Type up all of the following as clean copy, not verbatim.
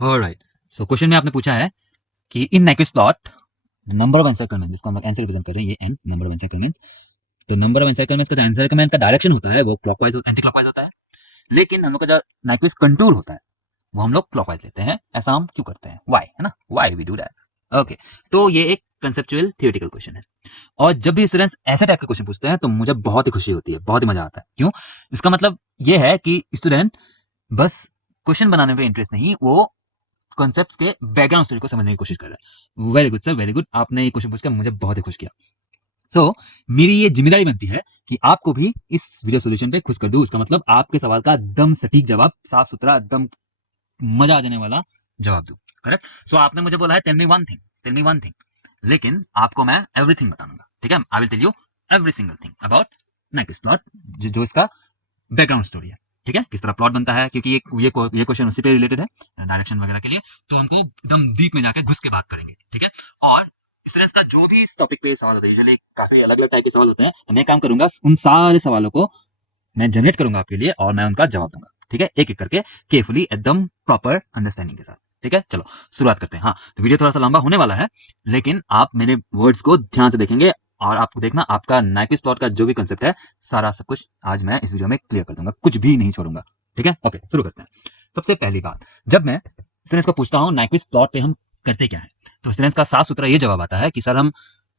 Alright, so question में आपने पूछा है कि इन नाइक्विस्ट प्लॉट नंबर ऑफ एनसाइक्लमेंट्स, जिसको हम लोग एन से रिप्रेजेंट कर रहे हैं, ये एन नंबर ऑफ एनसाइक्लमेंट्स। तो नंबर ऑफ एनसाइक्लमेंट्स का जो एनसाइक्लमेंट का डायरेक्शन होता है वो क्लॉकवाइज एंटी क्लॉकवाइज होता है, लेकिन हम लोग का जो नाइक्विस्ट कंटूर होता है वो हम लोग क्लॉकवाइज लेते हैं। ऐसा हम क्यों करते हैं, वाई, है ना, why we do that. Okay, तो ये एक कंसेप्चुअल थियोरेटिकल क्वेश्चन है, और जब भी स्टूडेंट्स ऐसे टाइप के क्वेश्चन पूछते हैं तो मुझे बहुत ही खुशी होती है, बहुत ही मजा आता है। क्यों? इसका मतलब ये है कि स्टूडेंट बस क्वेश्चन बनाने में इंटरेस्ट नहीं, वो कॉन्सेप्ट्स के बैकग्राउंड स्टोरी को समझने की कोशिश कर रहा है। Very good sir, very good, आपने ये क्वेश्चन पूछकर मुझे बहुत ही खुश किया। सो मेरी ये जिम्मेदारी बनती है कि आपको भी इस वीडियो सोल्यूशन पे खुश कर दूं। इसका मतलब आपके सवाल का दम सटीक जवाब, साफ सुथरा, एकदम मजा आ जाने वाला जवाब दूं। करेक्ट? सो आपने मुझे बोला है tell me one thing, tell me one thing, लेकिन आपको मैं एवरीथिंग बताऊंगा। ठीक है, I will tell you every single thing about Nyquist plot, जो इसका बैकग्राउंड स्टोरी है। ठीक है, किस तरह प्लॉट बनता है, क्योंकि ये क्वेश्चन उसी पे रिलेटेड है, डायरेक्शन वगैरह के लिए। तो हमको एकदम डीप में जाकर घुस के बात करेंगे। ठीक है, और इस तरह का जो भी इस टॉपिक पे सवाल होते हैं, यूजुअली काफी अलग अलग टाइप के सवाल होते हैं, तो मैं काम करूंगा उन सारे सवालों को मैं जनरेट करूंगा आपके लिए, और मैं उनका जवाब दूंगा। ठीक है, एक एक करके, केयरफुली, एकदम प्रॉपर अंडरस्टैंडिंग के साथ। ठीक है, चलो शुरुआत करते हैं। हाँ, तो वीडियो थोड़ा सा लंबा होने वाला है, लेकिन आप मेरे वर्ड्स को ध्यान से देखेंगे, और आपको देखना आपका नाइक्विस्ट प्लॉट का जो भी कंसेप्ट है, सारा सब कुछ आज मैं इस वीडियो में क्लियर कर दूंगा, कुछ भी नहीं छोड़ूंगा। ठीक है, ओके, शुरू करते हैं। सबसे पहली बात, जब मैं स्टूडेंट्स को पूछता हूँ नाइक्विस्ट प्लॉट पे हम करते क्या है, तो स्टूडेंट्स का साफ सुथरा ये जवाब आता है कि सर हम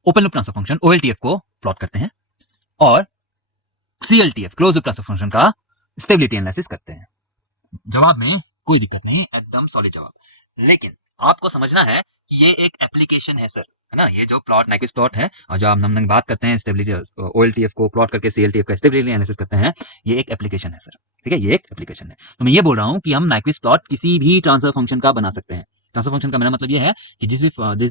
ओपन लूप ट्रांसफर फंक्शन ओएलटीएफ को प्लॉट करते हैं, और सीएलटीएफ क्लोज लूप ट्रांसफर फंक्शन का स्टेबिलिटी एनालिसिस करते हैं। जवाब में कोई दिक्कत नहीं, एकदम सॉलिड जवाब। लेकिन आपको समझना है कि ये एक एप्लीकेशन है सर, है ना। ये जो प्लॉट नाइक्विस्ट प्लॉट है, और जो हम बात करते हैं स्टेबिलिटी ओएलटीएफ को प्लॉट करके सीएलटीएफ का स्टेबिलिटी एनालिसिस करते हैं, ये एक एप्लीकेशन है सर। ठीक है, ये एक एप्लीकेशन है। तो मैं ये बोल रहा हूँ कि हम नाइक्विस्ट प्लॉट किसी भी ट्रांसफर फंक्शन का बना सकते हैं। ट्रांसफर फंक्शन का मेरा मतलब ये है कि जिस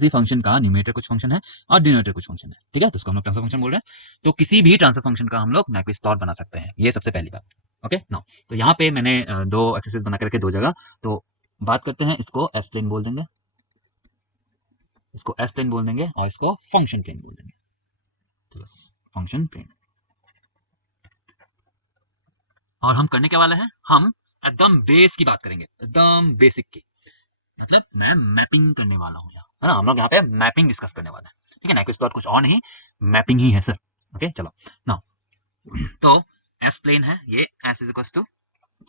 भी फंक्शन का न्यूमरेटर कुछ फंक्शन है और डिनोमिनेटर कुछ फंक्शन है, ठीक है, तो उसको हम लोग ट्रांसफर फंक्शन बोल रहे हैं। तो किसी भी ट्रांसफर फंक्शन का हम लोग नाइक्विस्ट प्लॉट बना सकते हैं, ये सबसे पहली बात। ओके, नाउ तो यहाँ पे मैंने दो एक्सरसाइज बना के रखे दो जगह। तो बात करते हैं, इसको एस प्लेन बोल देंगे, इसको एस प्लेन बोल देंगे, और इसको फंक्शन प्लेन बोल देंगे। तो बस फंक्शन प्लेन। और हम करने क्या वाले हैं, हम एकदम बेस की बात करेंगे, एकदम बेसिक की। मतलब मैं मैपिंग करने वाला हूँ यहाँ, है ना। हम लोग यहाँ पे मैपिंग डिस्कस करने वाले हैं। ठीक है, नाइक्विस्ट प्लॉट कुछ और नहीं, मैपिंग ही है सर। ओके, चलो नाउ, तो एस प्लेन है, ये S is equals to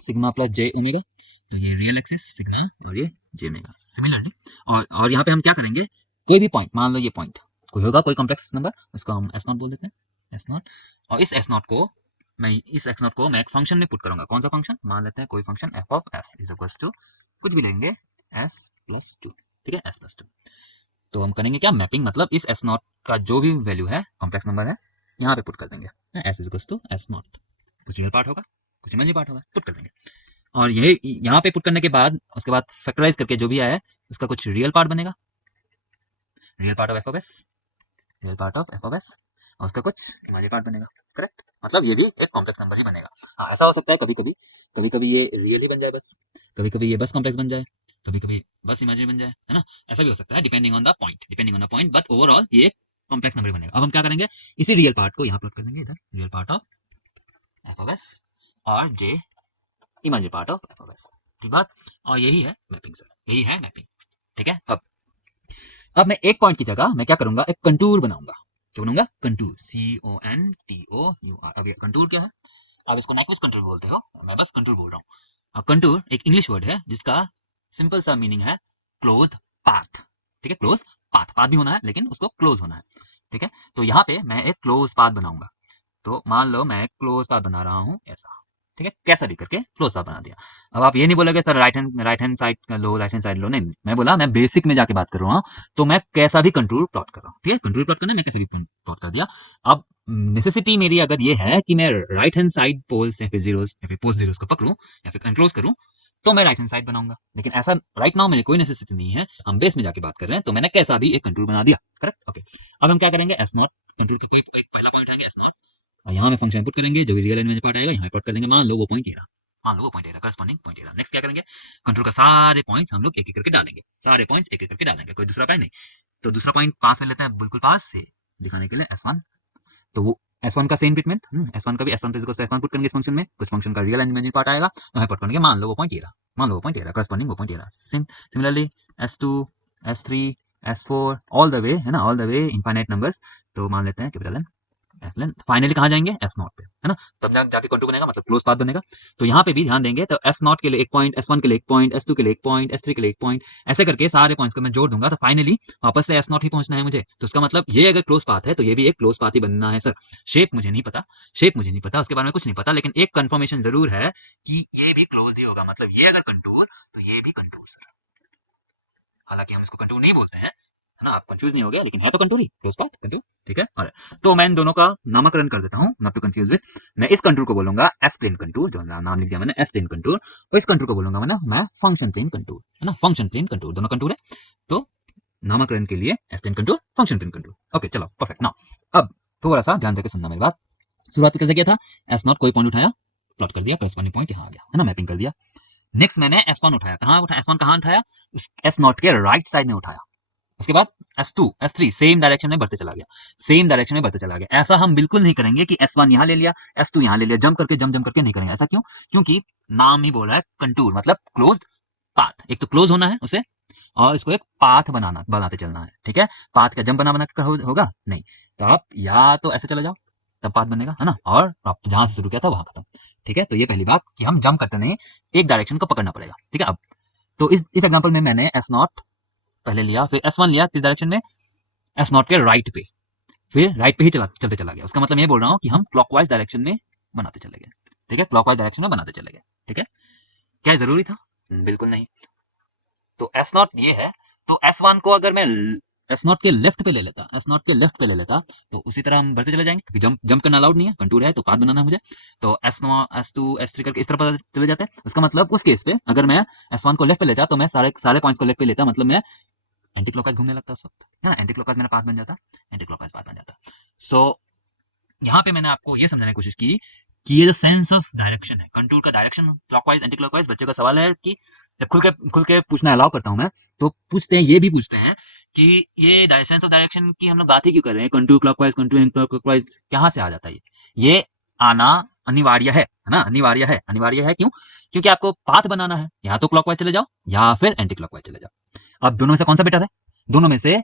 sigma plus J omega, तो ये रियल एक्सिस सिग्मा और ये जे ओमेगा। सिमिलरली, और यहाँ पे हम क्या करेंगे, कोई भी पॉइंट, मान लो ये पॉइंट कोई होगा, कोई कॉम्प्लेक्स नंबर, उसको हम एस नॉट बोल देते हैं, एस नॉट। और इस एक्स नॉट को मैं एक फंक्शन में पुट करूंगा। कौन सा फंक्शन, मान लेते हैं कोई function F of S is equals to कुछ भी लेंगे, एस प्लस टू। ठीक है, एस प्लस टू। तो हम करेंगे क्या, मैपिंग, मतलब इस एस नॉट का जो भी वैल्यू है, कॉम्प्लेक्स नंबर है, यहाँ पे पुट कर देंगे, S is equals to S naught. कुछ रियल पार्ट होगा, कुछ इमेजिनरी पार्ट होगा, पुट कर देंगे। और ये यहाँ पे पुट करने के बाद, उसके बाद फैक्टराइज करके जो भी आया है उसका कुछ रियल पार्ट बनेगा, real part of f of S, real part of f of s, और उसका कुछ इमेजिनरी पार्ट बनेगा। करेक्ट, मतलब ये भी एक कॉम्प्लेक्स नंबर ही बनेगा। हाँ, ऐसा हो सकता है कभी कभी, कभी कभी ये रियल ही बन जाए बस, कभी कभी ये बस कॉम्प्लेक्स बन जाए, कभी कभी बस इमेजिनरी बन जाए, है ना। ऐसा भी हो सकता है, depending on the point, depending on the point, but overall ये कॉम्प्लेक्स नंबर बनेगा। अब हम क्या करेंगे, इसी रियल पार्ट को यहाँ प्लॉट कर देंगे, इधर real part of f of s और j imaginary part of f of s. ठीक बात, और यही है मैपिंग सर, यही है मैपिंग। ठीक है, अब मैं एक पॉइंट की जगह मैं क्या करूंगा, एक कंटूर बनाऊंगा। क्या बनाऊंगा, कंटूर, CONTOUR। अब ये कंटूर क्या है, अब इसको नाइक्विस्ट कंटूर बोलते हो, मैं बस कंटूर बोल रहा हूँ। अब कंटूर एक इंग्लिश वर्ड है जिसका सिंपल सा मीनिंग है क्लोज्ड पाथ। ठीक है, क्लोज पाथ, पाथ भी होना है लेकिन उसको क्लोज होना है। ठीक है, तो यहाँ पे मैं एक क्लोज पाथ बनाऊंगा। तो मान लो मैं एक क्लोज पाथ बना रहा हूँ ऐसा। ठीक है, कैसा भी करके क्लोज पाथ बना दिया। अब आप ये नहीं बोलोगे सर राइट हैंड साइड लो, राइट हैंड साइड लो, नहीं, मैं बोला मैं बेसिक में जाके बात कर रहा हूँ। तो मैं कैसा भी कंटूर प्लॉट कर रहा हूँ। ठीक है, कंटूर प्लॉट करना, मैं कैसे भी प्लॉट कर दिया। अब नेसेसिटी मेरी अगर ये है कि मैं राइट हैंड साइड पोल्स या फिर जीरोस या फिर पोस्ट जीरोस को पकड़ूं या फिर एनक्लोज करूं, तो मैं राइट हैंड साइड बनाऊंगा। लेकिन ऐसा राइट नाउ मेरी कोई नेसेसिटी नहीं है, हम बेस में जाके बात कर रहे हैं, तो मैंने कैसा भी एक कंटूर बना दिया। Correct, okay. अब हम क्या करेंगे, एस नॉट, कंटूर का कोई पहला पॉइंट आएगा एस नॉट, और यहाँ में फंक्शन पुट करेंगे, जो भी रियल एलिमेंट पार्ट आएगा यहाँ पुट कर देंगे, मान लो वो पॉइंट ए रहा, मान लो वो पॉइंट ए रहा, करस्पॉन्डिंग पॉइंट ए रहा। नेक्स्ट क्या करेंगे, कंट्रोल का सारे पॉइंट्स हम लोग एक एक करके डालेंगे, सारे पॉइंट्स एक एक करके डालेंगे, कोई दूसरा पॉइंट नहीं। तो दूसरा पॉइंट पास कर लेते हैं, बिल्कुल पास से दिखाने के लिए S1। तो वो S1 का सेम ट्रीटमेंट, S1 का भी S1 S1 पुट करेंगे इस फंक्शन में, कुछ फंक्शन का रियल एंड इमेजिनरी पार्ट आएगा, तो हमें पुट करेंगे, मान लो वो पॉइंट ये रहा, मान लो वो पॉइंट ये रहा, करस्पॉन्डिंग वो पॉइंट ये रहा। Similarly S2, S3, S4 all the way, है ना, all the way infinite numbers, तो मान लेते हैं कैपिटल एन एस लेन, फाइनली कहाँ जाएंगे, एस नॉट पे, है ना, तब जाके कंटूर बनेगा, मतलब क्लोज पाथ बनेगा। तो यहाँ पे भी ध्यान देंगे, तो एस नॉट के लिए एक पॉइंट, S1 के लिए एक पॉइंट, S2 के लिए एक पॉइंट, S3 के लिए एक पॉइंट, ऐसे करके सारे पॉइंट्स को मैं जोड़ दूंगा, तो फाइनली वापस से एस नॉट ही पहुंचना है मुझे। तो उसका मतलब ये अगर क्लोज पाथ है तो ये भी एक क्लोज पाथ ही बनना है सर। शेप मुझे नहीं पता, शेप मुझे नहीं पता, उसके बारे में कुछ नहीं पता, लेकिन एक कंफर्मेशन जरूर है कि ये भी क्लोज ही होगा, मतलब ये अगर कंटूर तो ये भी कंटूर सर। हालांकि हम इसको कंटूर नहीं बोलते हैं, है ना, आप कंफ्यूज नहीं हो गया, लेकिन है तो कंटूर ही, क्लोज पाथ कंटूर, ठीक है। और तो मैं इन दोनों का नामकरण कर देता हूं, नॉट टू कंफ्यूज विद। मैं इस कंटूर को बोलूंगा एस प्लेन कंटूर, जो नाम लिख दिया मैंने एस प्लेन कंटूर, और इस कंटूर को बोलूंगा मैं फंक्शन प्लेन कंटूर, है ना, फंक्शन प्लेन कंटूर, दोनों कंटूर है। तो नामकरण के लिए S plane contour, function plane contour, okay चलो परफेक्ट। नाउ अब थोड़ा सा ध्यान देकर सुनना मेरी बात। शुरुआत में कैसे किया था, एस नॉट कोई पॉइंट उठाया, प्लॉट कर दिया, करस्पॉन्डिंग पॉइंट यहाँ आ गया, है ना, मैपिंग कर दिया। नेक्स्ट मैंने S1 उठाया, कहाँ उठाया, S1 कहाँ उठाया, एस नॉट के राइट साइड में उठाया। उसके बाद S2, S3 सेम डायरेक्शन में बढ़ते चला गया, सेम डायरेक्शन में बढ़ते चला गया। ऐसा हम बिल्कुल नहीं करेंगे कि S1 यहाँ ले लिया, S2 यहाँ ले लिया, जम करके नहीं करेंगे। ऐसा क्यों, क्योंकि नाम ही बोल रहा है कंटूर, मतलब क्लोज्ड पाथ, एक तो क्लोज होना है उसे, और इसको एक पाथ बनाते चलना है, ठीक है। पाथ का जंप बना कर होगा नहीं, तो आप या तो ऐसे चले जाओ, तब पाथ बनेगा, है ना, और आप जहां से शुरू किया था वहां खत्म, ठीक है। तो ये पहली बात कि हम जंप करते नहीं, एक डायरेक्शन को पकड़ना पड़ेगा, ठीक है। अब तो इस एग्जांपल में मैंने एस नॉट पहले लिया, फिर S1 लिया, किस डायरेक्शन में, एस नॉट के राइट पे, फिर राइट पे ही चलते चला गया। उसका मतलब ये बोल रहा हूँ कि हम क्लॉकवाइज डायरेक्शन में बनाते चले गए, ठीक है, क्लॉकवाइज डायरेक्शन में बनाते चले गए, ठीक है। क्या जरूरी था, बिल्कुल नहीं। तो एस नॉट ये है, तो S1 को अगर मैं एस नॉट के लेफ्ट पे ले लेता, एस नॉट के लेफ्ट पे ले लेता, तो उसी तरह हम बढ़ते चले जाएंगे, क्योंकि जंप करना अलाउड नहीं है, कंटूर है तो पाथ बनाना है मुझे। तो S2, S3 करके इस तरह पता चले जाते हैं। उसका मतलब उस केस पे अगर मैं S1 को लेफ्ट पे लेता, तो मैं सारे सारे पॉइंट्स को लेफ्ट पे लेता, मतलब मैं एंटी क्लॉकवाइज घूमने लगता उस वक्त, है ना, एंटी क्लॉकवाइज मेरा पाथ बन जाता, एंटी क्लॉकवाइज पाथ बन जाता। सो यहाँ पे मैंने आपको ये समझाने की कोशिश की कि ये जो सेंस ऑफ डायरेक्शन है, कंटूर का डायरेक्शन क्लॉकवाइज एंटी क्लॉकवाइज, बच्चे का सवाल है कि जब खुल के पूछना अलाउ करता हूँ मैं, तो पूछते हैं, ये भी पूछते हैं कि ये सेंस ऑफ डायरेक्शन की हम लोग बात ही क्यों कर रहे हैं, contour clockwise contour anti clockwise कहाँ से आ जाता है ये आना अनिवार्य है ना, अनिवार्य है, क्यों, क्योंकि आपको पाथ बनाना है, या तो क्लॉकवाइज चले जाओ या फिर एंटी क्लॉकवाइज चले जाओ। अब दोनों में से कौन सा बेटर है, दोनों में से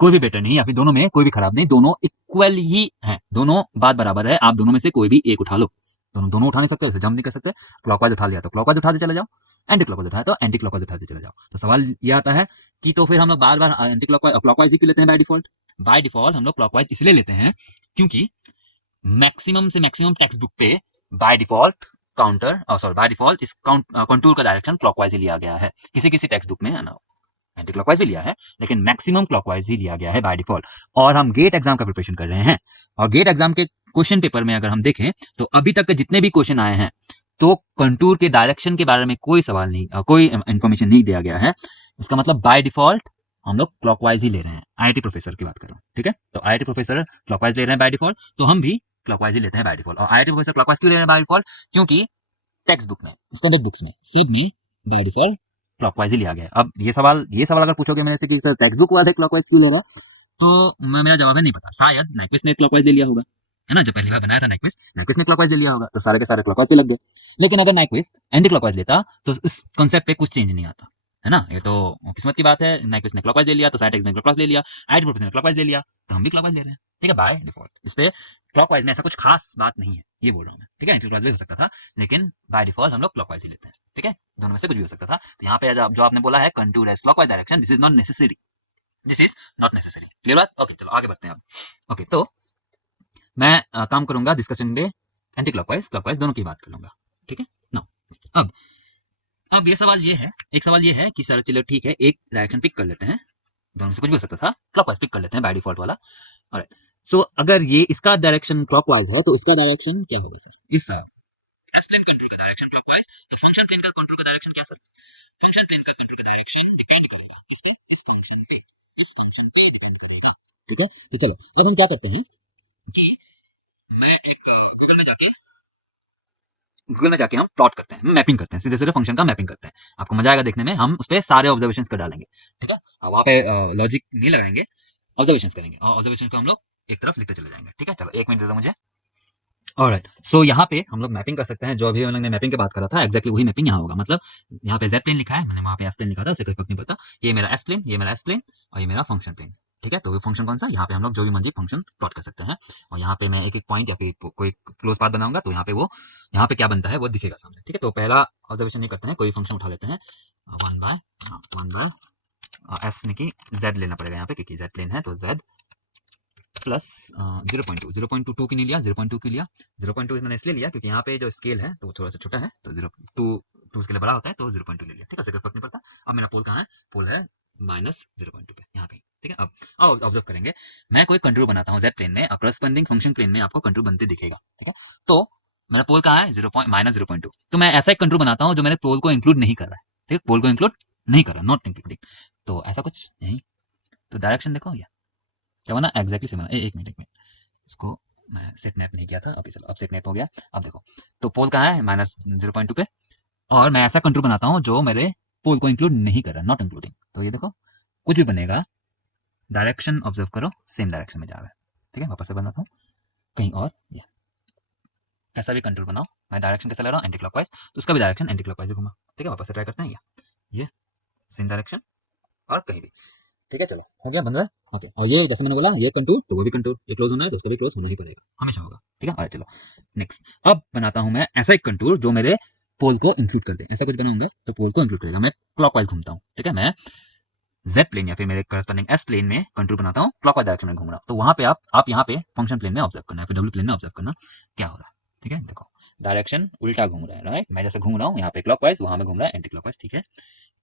कोई भी बेटर नहीं, या फिर दोनों में कोई भी खराब नहीं, दोनों इक्वल ही हैं, दोनों बात बराबर है। आप दोनों में से कोई भी एक उठा लो, दोनों दोनों उठा नहीं सकते, ऐसे जंप नहीं कर सकते। क्लॉकवाइज उठा लिया तो क्लॉकवाइज उठाते चले जाओ, एंटी क्लॉकवाइज उठाया तो एंटी क्लॉकवाइज उठाते चले जाओ। तो सवाल ये आता है कि तो फिर हम लोग बार बार एंटी क्लॉकवाइज क्लॉकवाइज ही क्यों लेते हैं बाय डिफॉल्ट हम लोग क्लॉकवाइज इसलिए लेते हैं क्योंकि मैक्सिमम से मैक्सिमम टेक्स्ट बुक पे बाय डिफॉल्ट बाय डिफॉल्ट इस कंटूर का डायरेक्शन क्लॉकवाइज ही लिया गया है, किसी किसी टेक्स्ट बुक में है ना एंटी क्लॉकवाइज भी लिया है, लेकिन मैक्सिमम क्लॉकवाइज ही लिया गया है बाय डिफॉल्ट। और हम गेट एग्जाम का प्रिपरेशन कर रहे हैं, और गेट एग्जाम के क्वेश्चन पेपर में अगर हम देखें तो अभी तक के जितने भी क्वेश्चन आए हैं, तो कंटूर के डायरेक्शन के बारे में कोई सवाल नहीं, कोई इंफॉर्मेशन नहीं दिया गया है। इसका मतलब बाय डिफॉल्ट हम लोग क्लॉकवाइज ही ले रहे हैं, आईआईटी प्रोफेसर की बात कर रहा हूँ, ठीक है। तो आईआईटी प्रोफेसर क्लॉकवाइज ले रहे हैं बाय डिफॉल्ट, तो हम भी क्लॉकवाइज ही लेते हैं बाय डिफॉल्ट। और आईआईटी प्रोफेसर क्लॉकवाइज क्यों ले रहे हैं बाय डिफॉल्ट, क्योंकि टेक्स्ट बुक में, स्टैंडर्ड बुक्स में, सब में बाय डिफॉल्ट क्लॉकवाइज ही लिया गया है। अब ये सवाल अगर पूछोगे मेरे से कि सर टेक्स्ट बुक वाले क्लॉकवाइज क्यों ले रहा, तो मेरा जवाब है नहीं पता, शायद नाइक्विस्ट ने क्लॉकवाइज ले लिया होगा, है ना, जो पहली बार बनाया था नाइक्विस्ट ने क्लॉकवाइज ले लिया होगा, तो सारे के सारे क्लॉकवाइज पे लग गए। लेकिन अगर नाइक्विस्ट एंटी क्लॉकवाइज लेता तो इस कॉन्सेप्ट पे कुछ चेंज नहीं आता, है ना, ये तो किस्मत की बात है। नाइक्विस्ट ने क्लॉकवाइज ले लिया तो सारे टेक्स्ट ने क्लॉकवाइज ले लिया, आईआईटी प्रोफेसर ने क्लॉकवाइज ले लिया, तो हम भी क्लॉकवाइज ले रहे हैं, ठीक है, बाय डिफॉल्ट। इस पे क्लॉकवाइज में ऐसा कुछ खास बात नहीं है, ये बोल रहा हूँ मैं, ठीक है। एंटी क्लॉकवाइज भी हो सकता था, लेकिन बाय डिफॉल्ट हम लोग क्लॉकवाइज ही लेते हैं, ठीक है, दोनों में से कुछ भी हो सकता था। तो यहाँ पे जो आपने बोला है contour as clockwise direction, this is not necessary, clear बात, ओके चलो आगे बढ़ते हैं अब। ओके तो मैं काम करूंगा discussion day anti clockwise clockwise दोनों की बात कर लूंगा, ठीक है ना। अब अब ये सवाल ये है, एक सवाल ये है कि सर चलो ठीक है, एक डायरेक्शन पिक कर लेते हैं, दोनों में से कुछ भी हो सकता था, क्लॉकवाइज पिक कर लेते हैं बाय डिफॉल्ट वाला। ऑलराइट, सो अगर ये इसका डायरेक्शन क्लॉकवाइज है तो इसका डायरेक्शन क्या होगा सर, इस एस प्लेन कंट्रोल का डायरेक्शन क्लॉकवाइज, तो फंक्शन प्लेन का कंट्रोल का डायरेक्शन क्या सर, फंक्शन प्लेन का कंट्रोल का डायरेक्शन डिपेंड करेगा इस पे, इस फंक्शन पे डिपेंड करेगा, ठीक है। तो चलो अब हम क्या करते हैं कि मैं एक गूगल में जाके हम प्लॉट करते हैं, मैपिंग करते हैं, सीधे सीधे फंक्शन का मैपिंग करते हैं। आपको मजा आएगा देखने में, हम उस पर सारे ऑब्जर्वेशंस कर डालेंगे, ठीक है। वहां पे लॉजिक नहीं लगाएंगे, ऑब्जर्वेशंस करेंगे, और ऑब्जर्वेशन को हम लोग एक तरफ लिखते चले जाएंगे। ठीक है, चलो 1 मिनट दे दो मुझे। ऑलराइट, सो यहाँ पे हम लोग मैपिंग कर सकते हैं। जो अभी हम लोग ने मैपिंग की बात करा था, एक्जैक्टली वही मैपिंग यहाँ होगा। मतलब यहाँ पे जेड प्लेन लिखा है, मैंने वहाँ पे एस प्लेन लिखा था, उससे कोई फर्क नहीं पड़ता। ये मेरा एस प्लेन, ये मेरा एस प्लेन, और ये मेरा फंक्शन प्लेन। ठीक है, तो फंक्शन कौन सा, यहाँ पे हम लोग जो भी मर्जी फंक्शन प्लॉट कर सकते हैं। और यहाँ पे मैं एक एक पॉइंट या फिर कोई क्लोज पाथ बनाऊंगा, तो यहाँ पे वो, यहाँ पे क्या बनता है वो दिखेगा सामने। ठीक है, तो पहला ऑब्जर्वेशन नहीं करते हैं, कोई फंक्शन उठा लेते हैं। वन बाय एस ने की जेड लेना पड़ेगा यहाँ पे, क्योंकि जेड प्लेन है, तो जेड प्लस 0.2 की नहीं लिया, 0.2 की लिया। 0.2 मैंने इसलिए लिया क्योंकि यहाँ पे जो स्केल है तो वो थोड़ा सा छोटा है, तो 0.2 उसके लिए बड़ा होता है, तो 0.2 ले लिया। ठीक है, उससे कोई फर्क नहीं पड़ता। अब मेरा पोल कहाँ है, पोल है -0.2 पे, यहाँ कहीं। ठीक है, अब ऑब्जर्व करेंगे, मैं कोई कंटूर बनाता हूँ जेड प्लेन में, और करस्पॉन्डिंग फंक्शन प्लेन में आपको कंटूर बनते दिखेगा। ठीक है, तो मेरा पोल कहाँ है, -0.2। तो मैं ऐसा एक कंटूर बनाता हूँ जो मेरे पोल को इंक्लूड नहीं कर रहा है। ठीक है, पोल को इंक्लूड नहीं कर रहा, नॉट इंक्लूडिंग। तो ऐसा कुछ नहीं, तो डायरेक्शन देखो, या क्या बना, एग्जैक्टली सेम बना। एक मिनट, इसको मैं सेट मैप नहीं किया था। ओके चलो, अब सेट मैप हो गया। अब देखो, तो पोल कहाँ है, -0.2 पे, और मैं ऐसा कंटूर बनाता हूँ जो मेरे पोल को इंक्लूड नहीं कर रहा, नॉट इंक्लूडिंग। तो ये देखो, कुछ भी बनेगा, डायरेक्शन ऑब्जर्व करो, सेम डायरेक्शन में जा रहा है। ठीक है, वापस से बनाता हूँ कहीं और, या ऐसा भी कंटूर बनाओ, मैं डायरेक्शन कैसे ले रहा हूँ, एंटी क्लॉकवाइज, तो उसका भी डायरेक्शन एंटी क्लॉकवाइज घुमा। ठीक है, वापस से ट्राई करते हैं, ये सेम डायरेक्शन, और कहीं भी। ठीक है, चलो हो गया, बन रहा है। ओके, और ये जैसे मैंने बोला, ये कंटूर तो वो भी कंटूर, ये क्लोज होना है तो उसका भी क्लोज होना ही पड़ेगा, हमेशा होगा। ठीक है, और चलो नेक्स्ट, अब बनाता हूं मैं ऐसा एक कंटूर जो मेरे पोल को इंक्लूड कर दे। ऐसा कुछ बनाऊंगा तो पोल को इंक्लूड करेगा। मैं क्लॉकवाइज घूमता हूँ। ठीक है, मैं जेड प्लेन या फिर मेरे करस्पॉन्डिंग एस प्लेन में कंटूर बनाता हूँ, क्लॉकवाइज डायरेक्शन में घूम रहा हूँ। तो वहां पे आप यहाँ पे फंक्शन प्लेन में ऑब्जर्व करना है, फिर डब्ल्यू प्लेन में ऑब्जर्व करना क्या हो रहा है। ठीक है, देखो डायरेक्शन उल्टा घूम रहा है, राइट। मैं जैसे घूम रहा हूँ यहाँ पे क्लॉकवाइज, वहां में घूम रहा है एंटी क्लॉकवाइज। ठीक है,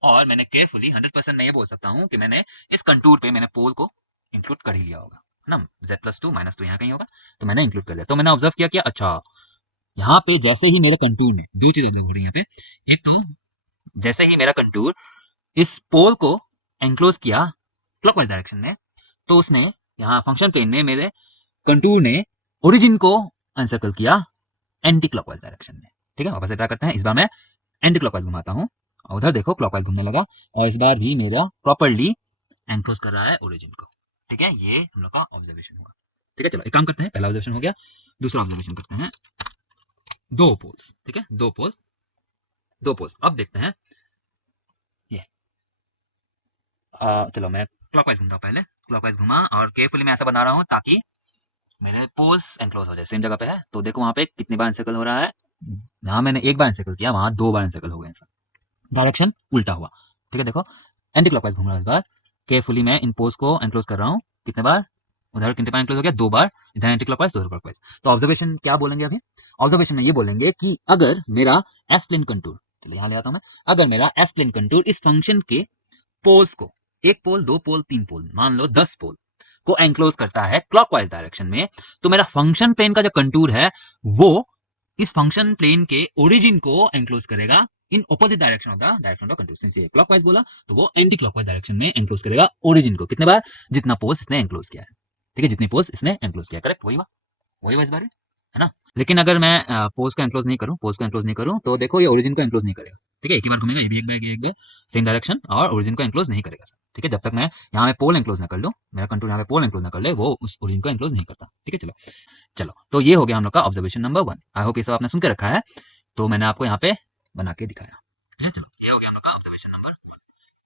और मैंने केयरफुली 100% मैं ये बोल सकता हूँ कि मैंने इस कंटूर पे मैंने पोल को इंक्लूड कर ही लिया होगा, है ना। Z+2 -2 यहाँ कहीं होगा, तो मैंने इंक्लूड कर लिया। तो मैंने ऑब्जर्व किया कि अच्छा, यहाँ पे जैसे ही मेरे कंटूर ने, दो चीज ऑब्जर्व हो रही है यहाँ पे। एक तो जैसे ही मेरा कंटूर इस पोल को एंक्लोज किया क्लॉकवाइज डायरेक्शन में, तो उसने यहाँ फंक्शन प्लेन में मेरे कंटूर ने ओरिजिन को एनसर्कल किया एंटी क्लॉकवाइज डायरेक्शन में। ठीक है, वापस से ट्राई करते हैं। इस बार मैं एंटी क्लॉकवाइज घुमाता हूँ, और उधर देखो क्लॉकवाइज घूमने लगा, और इस बार भी मेरा प्रॉपर्ली एंक्लोज कर रहा है ओरिजिन को। ठीक है, ये हम लोग का ऑब्जर्वेशन होगा। ठीक है, चलो एक काम करते हैं, पहला ऑब्जर्वेशन हो गया, दूसरा ऑब्जर्वेशन करते हैं। दो पोल्स, ठीक है, दो पोल्स। अब देखते हैं ये, चलो मैं क्लॉकवाइज घूमता हूँ। पहले क्लॉकवाइज घुमा, और केयरफुली मैं ऐसा बना रहा हूँ ताकि मेरे पोल्स एंक्लोज हो जाए, सेम जगह पे है। तो देखो वहां पे कितनी बार एनसर्कल हो रहा है, यहाँ मैंने एक बार एनसर्कल किया, वहां 2 बार एनसर्कल हो गए, डायरेक्शन उल्टा हुआ। ठीक है, देखो एंटी क्लॉकवाइज घूम रहा है इस बार। केयरफुली मैं इन पोल्स को एनक्लोज कर रहा हूँ, कितने बार, उधर कितने बार एनक्लोज हो गया, 2 बार, इधर एंटी क्लॉकवाइज, उधर क्लॉकवाइज। तो ऑब्जर्वेशन क्या बोलेंगे अभी, ऑब्जर्वेशन में ये बोलेंगे कि अगर मेरा एस प्लेन कंटूर, चलो यहाँ ले आता हूँ मैं, अगर मेरा एस प्लेन कंटूर इस फंक्शन के पोल्स को, एक पोल, दो पोल, तीन पोल, मान लो 10 पोल को एंक्लोज करता है क्लॉकवाइज डायरेक्शन में, तो मेरा फंक्शन प्लेन का जो कंटूर है वो इस फंक्शन प्लेन के ओरिजिन को एंक्लोज करेगा इन opposite direction of the direction of contour. Since ये क्लॉकवाइज बोला, तो वो एंटी क्लॉकवाइज डायरेक्शन में एंक्लोज करेगा ओरिजिन को। कितने बार, जितना पोल्स इसने एंक्लोज किया है। ठीक है, जितनी पोल्स इसने एंक्लोज किया, करेक्ट, वही इस बार है ना। लेकिन अगर मैं पोल्स को एंक्लोज नहीं करूं, तो देखो ये ओरिजिन को एंक्लोज नहीं करेगा। ठीक है, एक ही बार घूमेगा, ये भी एक बार सेम डायरेक्शन, और ओरिजिन को एंक्लोज नहीं करेगा। ठीक है, जब तक मैं यहाँ पे पोल एंक्लोज ना कर लूं, मेरा कंटूर यहाँ पे पोल एंक्लोज ना कर ले, वो उस ओरिजिन को एंक्लोज नहीं करता। ठीक है, चलो चलो, तो ये हो गया हम लोग का ऑब्जर्वेशन नंबर 1। आई होप ये सब आपने सुन के रखा है, तो मैंने आपको यहाँ पे बना के दिखाया। ठीक है, चलो ये हो गया हम लोग का ऑब्जर्वेशन नंबर 1।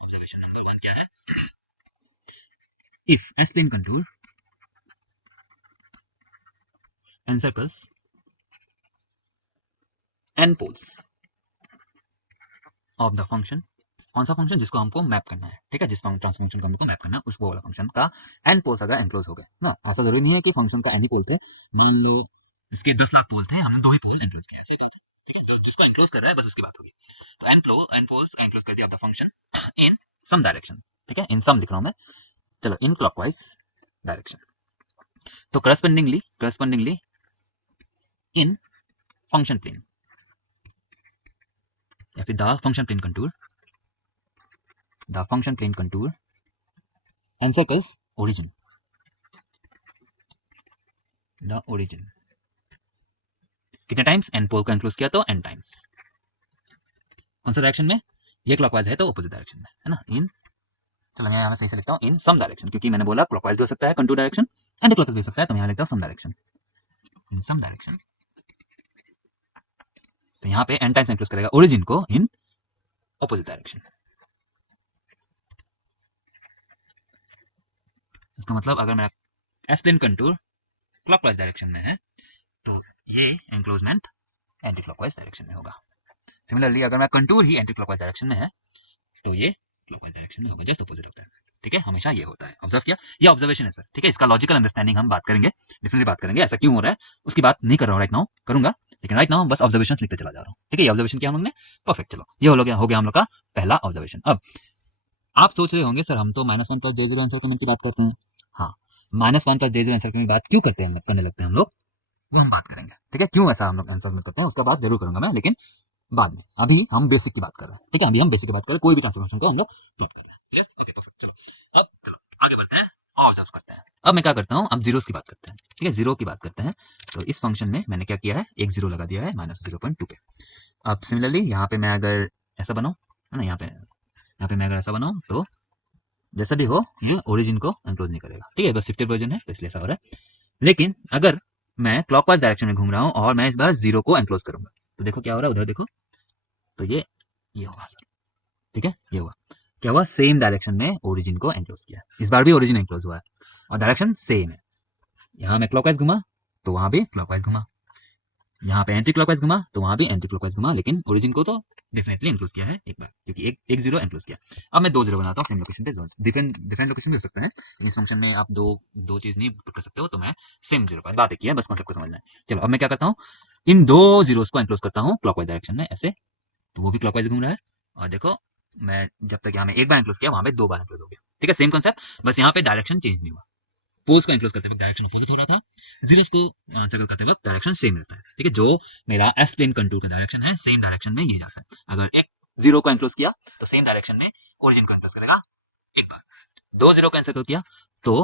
ऑब्जर्वेशन नंबर 1 क्या है, if S plane contour encircles n poles of the function, कौन सा फंक्शन, जिसको हमको मैप करना है। ठीक है, जिस ट्रांसफॉर्मेशन को हमको मैप करना है, उस वो वाला फंक्शन का एन पोल्स अगर एनक्लोज हो गए ना, ऐसा जरूरी नहीं है कि फंक्शन का एन ही पोल थे। मान लो इसके 10 लाख पोल थे, हमने 2 ही पोल एनक्लोज किया, ऐसे नहीं। ठीक है, जिसको एनक्लोज कर रहा है बस उसकी बात होगी। तो एन पोल्स एनक्लोज कर दिया of the function in some direction. ठीक है, इन सम लिख रहा हूं मैं, चलो इन क्लॉकवाइज डायरेक्शन। तो करस्पॉन्डिंगली इन फंक्शन प्लेन या फिर the function plane contour, the function plane contour encircles origin, the origin. कितने टाइम्स, एन पोल को एनक्लोज किया तो एन टाइम्स। कौन सा डायरेक्शन में, ये क्लॉकवाइज है तो ऑपोजिट डायरेक्शन में, है ना। इन, चलो मैं यहाँ सही से लिखता हूँ, इन सम डायरेक्शन, क्योंकि मैंने बोला क्लॉकवाइज भी हो सकता है कंटूर डायरेक्शन, एंटी क्लॉकवाइज भी हो सकता है, तो यहाँ लिखता हूँ सम डायरेक्शन, इन सम डायरेक्शन। तो यहाँ पे n टाइम्स एंक्लोज करेगा ओरिजिन को इन ऑपोजिट डायरेक्शन। इसका मतलब अगर मेरा s plane contour clockwise direction में है तो ये एंक्लोजमेंट एंटी क्लॉकवाइज डायरेक्शन में होगा। सिमिलरली अगर मैं कंटूर ही एंटी क्लॉकवाइज डायरेक्शन में है तो ये क्लॉकवाइज डायरेक्शन में होगा, जस्ट अपोजिट होता है। ठीक है, हमेशा ये होता है। ऑब्जर्व किया, ये ऑब्जर्वेशन है सर। ठीक है, इसका लॉजिकल अंडरस्टैंडिंग हम बात करेंगे, डिफरेंटली बात करेंगे, ऐसा क्यों हो रहा है उसकी बात नहीं कर रहा हूँ राइट नाउ, करूंगा, लेकिन राइट नाउ बस ऑब्जर्वेशन लिखते चला जा रहा हूँ। ठीक है, ये ऑब्जर्वेशन किया हम लोग ने, परफेक्ट। चलो ये हो गया हम लोग का पहला ऑब्जर्वेशन। अब आप सोच रहे होंगे सर हम तो -1 प्लस J0 एनसर्कलमेंट की बात करते हैं। हाँ, -1 प्लस J0 एनसर्कलमेंट की बात क्यों करने लगते हैं हम लोग, वो हम बात करेंगे। ठीक है, क्यों ऐसा हम लोग एनसर्कलमेंट करते हैं उसका बात जरूर करूंगा मैं, लेकिन बाद में। अभी हम बेसिक की बात कर रहे हैं। ठीक है, अभी हम बेसिक की बात कर रहे हैं, कोई भी ट्रांसफॉर्मेशन को हम लोग प्लॉट कर रहे हैं। Clear, okay perfect. चलो आगे बढ़ते हैं और ऑब्जर्व करते हैं। अब मैं क्या करता हूँ, अब जीरोस की बात करते हैं। ठीक है, जीरो की बात करते हैं। तो इस फंक्शन में मैंने क्या किया है, एक जीरो लगा दिया है -0.2 पे। अब सिमिलरली यहाँ पे मैं अगर ऐसा बनाऊँ, है ना, यहाँ पे मैं अगर ऐसा बनाऊँ तो जैसा भी हो ये ओरिजिन को एनक्लोज नहीं करेगा। ठीक है, बस शिफ्टेड वर्जन है तो इसलिए ऐसा हो रहा है। लेकिन अगर मैं क्लॉकवाइज डायरेक्शन में घूम रहा हूँ और मैं इस बार जीरो को एनक्लोज करूंगा तो देखो क्या हो रहा है, उधर देखो, तो ये होगा सर। ठीक है, ये हुआ क्या हुआ, सेम डायरेक्शन में ओरिजिन को एनक्लोज किया। इस बार भी ओरिजिन एनक्लोज हुआ है और डायरेक्शन सेम है। यहाँ मैं क्लॉकवाइज घुमा तो वहां भी क्लॉकवाइज घुमा, यहाँ पे एंटी क्लॉकवाइज घुमा तो वहां भी एंटी क्लॉकवाइज घुमा, लेकिन ओरिजिन को तो डेफिनेटली इंक्लूड किया है एक बार, क्योंकि एक जीरो इंक्लूड किया। अब मैं दो जीरो बनाता हूँ सेम लोकेशन पे, डिफरेंट डिफरेंट लोकेशन भी हो सकते हैं, इस फंक्शन में आप दो चीज नहीं पुट कर सकते हो, तो मैं सेम जीरो पर बात की है, बस कॉन्सेप्ट को समझना है। चलो अब मैं क्या करता हूँ, इन दो जीरोस को इंक्लूड करता हूँ क्लॉकवाइज डायरेक्शन में ऐसे, तो वो भी क्लॉकवाइज घूम रहा है। और देखो मैं जब तक यहाँ में एक बार इंक्लूड किया वहां पे दो बार इंक्लूड हो गया। ठीक है, सेम कॉन्सेप्ट, बस यहाँ पे डायरेक्शन चेंज नहीं हुआ। पोल्स को इंक्लोज करते वक्त डायरेक्शन अपोजिट हो रहा था, जीरोस को सर्कल करते वक्त डायरेक्शन सेम रहता है। ठीक है, जो मेरा एस प्लेन कंटूर का डायरेक्शन है सेम डायरेक्शन में ये जाता है। अगर एक जीरो को इंक्लोज किया तो सेम डायरेक्शन में ओरिजिन को इंक्लोज करेगा एक बार, दो जीरो को एंसर्कल किया तो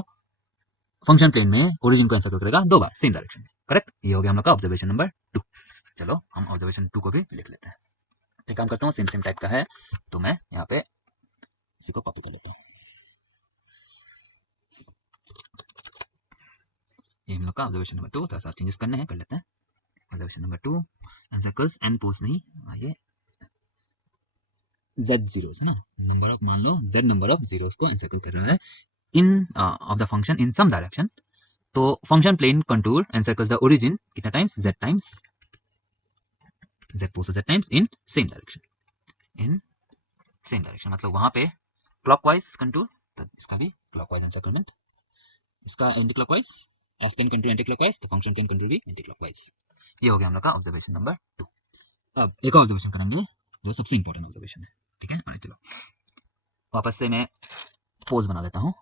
फंक्शन प्लेन में ओरिजिन को एंसर्कल करेगा दो बार सेम डायरेक्शन में। करेक्ट, ये हो गया हम लोग का ऑब्जर्वेशन नंबर 2। चलो हम ऑब्जर्वेशन 2 को भी लिख लेते हैं। एक काम करता हूँ, सेम सेम टाइप का है तो मैं यहाँ पे इसी को कॉपी कर लेता हूँ। ये हम लोग का ऑब्जर्वेशन नंबर 2, थोड़ा सा चेंजेस करने हैं, कर लेते हैं। Observation number 2, encircles n poles नहीं, ये z जीरोस है ना, नंबर ऑफ, मान लो z नंबर ऑफ जीरोस को एनसर्कल कर रहा है in of the function in some direction. तो function plane contour encircles the origin कितना times, z poles z times in same direction, in same direction मतलब वहां पे क्लॉकवाइज कंटूर, तो इसका भी क्लॉकवाइज एनसर्कलमेंट, इसका anti clockwise, s plane contour anti clockwise, तो फंक्शन प्लेन कंटूर भी एंटी क्लॉकवाइज। ये हो गया हम लोग का ऑब्जर्वेशन नंबर 2। अब एक और ऑब्जर्वेशन करेंगे जो सबसे इंपॉर्टेंट ऑब्जर्वेशन है। ठीक है, चलो वापस से मैं पोज बना लेता हूँ।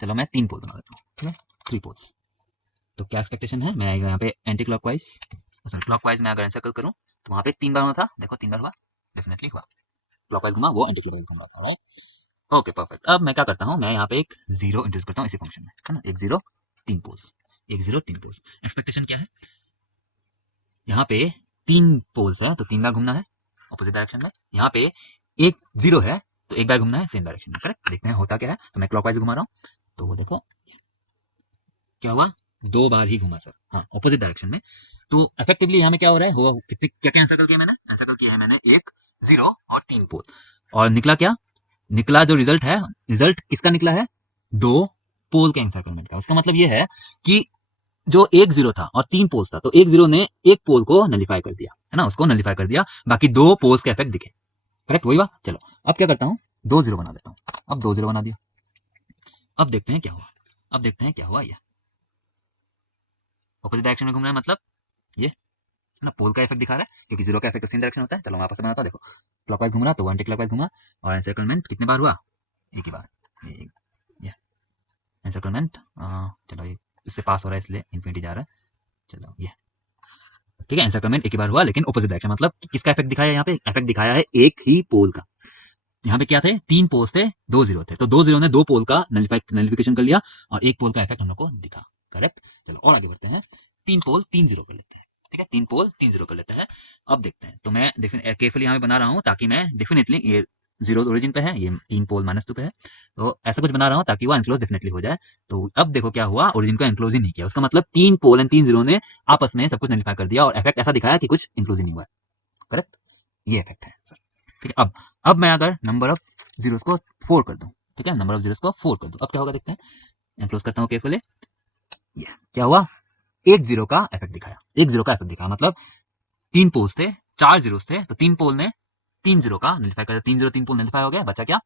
चलो मैं 3 पोज बना लेता हूँ। ठीक है, 3 पोज। तो क्या एक्सपेक्टेशन है, मैं यहाँ पे एंटी क्लॉकवाइज, सॉरी क्लॉकवाइज में अगर एनसर्कल करूँ तो वहाँ पे 3 बार होना था, देखो 3 बार हुआ, डेफिनेटली हुआ। क्लॉकवाइज घुमा, वो एंटी क्लॉकवाइज घूम रहा था, राइट। Okay perfect. अब मैं क्या करता हूँ, मैं यहाँ पे एक जीरो इंट्रोड्यूस करता हूँ इसी फंक्शन में, है ना, एक जीरो 3 पोज, एक जीरो 3 पोज। एक्सपेक्टेशन क्या है, यहाँ पे 3 पोल्स है तो 3 बार घूमना है ऑपोजिट डायरेक्शन में, यहाँ पे एक जीरो है तो एक बार घूमना है सेम डायरेक्शन में। करेक्ट, देखते हैं होता क्या है। तो मैं क्लॉकवाइज घुमा रहा हूँ तो वो देखो क्या हुआ, 2 बार ही घुमा सर, हाँ ऑपोजिट डायरेक्शन में। तो इफेक्टिवली यहाँ में क्या हो रहा है, हुआ कितने क्या क्या एंसर्कल किया मैंने, एंसर्कल किया है मैंने एक जीरो और 3 पोल, और निकला क्या, निकला जो रिजल्ट है, रिजल्ट किसका निकला है, 2 पोल के एंसर्कलमेंट का। उसका मतलब ये है कि जो एक जीरो था और 3 पोल्स था तो एक जीरो ने एक पोल को नलिफाई कर दिया, है ना, उसको नलिफाई कर दिया, बाकी 2 पोल्स के इफेक्ट दिखे। करेक्ट, वही बात। चलो अब क्या करता हूँ, 2 जीरो बना देता हूँ। अब 2 जीरो बना दिया, अब देखते हैं क्या हुआ, अब देखते हैं क्या हुआ। ये ऑपोजिट डायरेक्शन में घूम रहा है, मतलब ये ना पोल का इफेक्ट दिखा रहा है, क्योंकि जीरो का इफेक्ट तो सेम डायरेक्शन होता है। चलो मैं वापस से बनाता हूँ, देखो क्लॉकवाइज घूम रहा तो एंटी क्लॉकवाइज घूमा, और एनसर्कलमेंट कितने बार हुआ, एक ही बार, ये एनसर्कलमेंट, चलो ये इससे पास हो रहा है इसलिए इन्फिनिटी जा रहा है। चलो ये ठीक है, एनसर्कलमेंट एक ही बार हुआ लेकिन ऑपोजिट डायरेक्शन, मतलब किसका इफेक्ट दिखाया है, यहाँ पे इफेक्ट दिखाया है एक ही पोल का। यहाँ पे क्या थे, 3 पोल्स थे, 2 जीरो थे, तो 2 जीरो ने 2 पोल का नलिफिकेशन कर लिया और एक पोल का इफेक्ट हम लोग को दिखा। करेक्ट, चलो और आगे बढ़ते हैं, 3 पोल 3 जीरो कर लेते हैं। ठीक है, 3 पोल 3 जीरो कर लेते हैं। अब देखते हैं, तो मैं केयरफुली यहाँ पे बना रहा हूँ ताकि मैं डेफिनेटली ये जीरो ओरिजिन पे है, ये 3 पोल -2 पे है, तो ऐसा कुछ बना रहा हूँ ताकि वो एनक्लोज डेफिनेटली हो जाए। तो अब देखो क्या हुआ, ओरिजिन को एनक्लोज ही नहीं किया, उसका मतलब 3 पोल एंड 3 जीरो ने आपस में सब कुछ नलिफाई कर दिया और इफेक्ट ऐसा दिखाया कि कुछ इंक्लूज ही नहीं हुआ। करेक्ट, ये इफेक्ट है सर। ठीक है, अब मैं अगर नंबर ऑफ जीरोस को 4 कर दूं, ठीक है, नंबर ऑफ जीरोस को 4 कर दूं, अब क्या होगा देखते हैं। एनक्लोज करता हूँ केयरफुली, ये क्या हुआ, एक जीरो का इफेक्ट दिखाया, एक जीरो का इफेक्ट दिखाया, मतलब 3 पोल्स थे, 4 जीरोस थे, तो 3 पोल ने 3 जीरो का नलिफाई कर दिया, 3 जीरो 3 पोल नलिफाई हो गया, बचा क्या,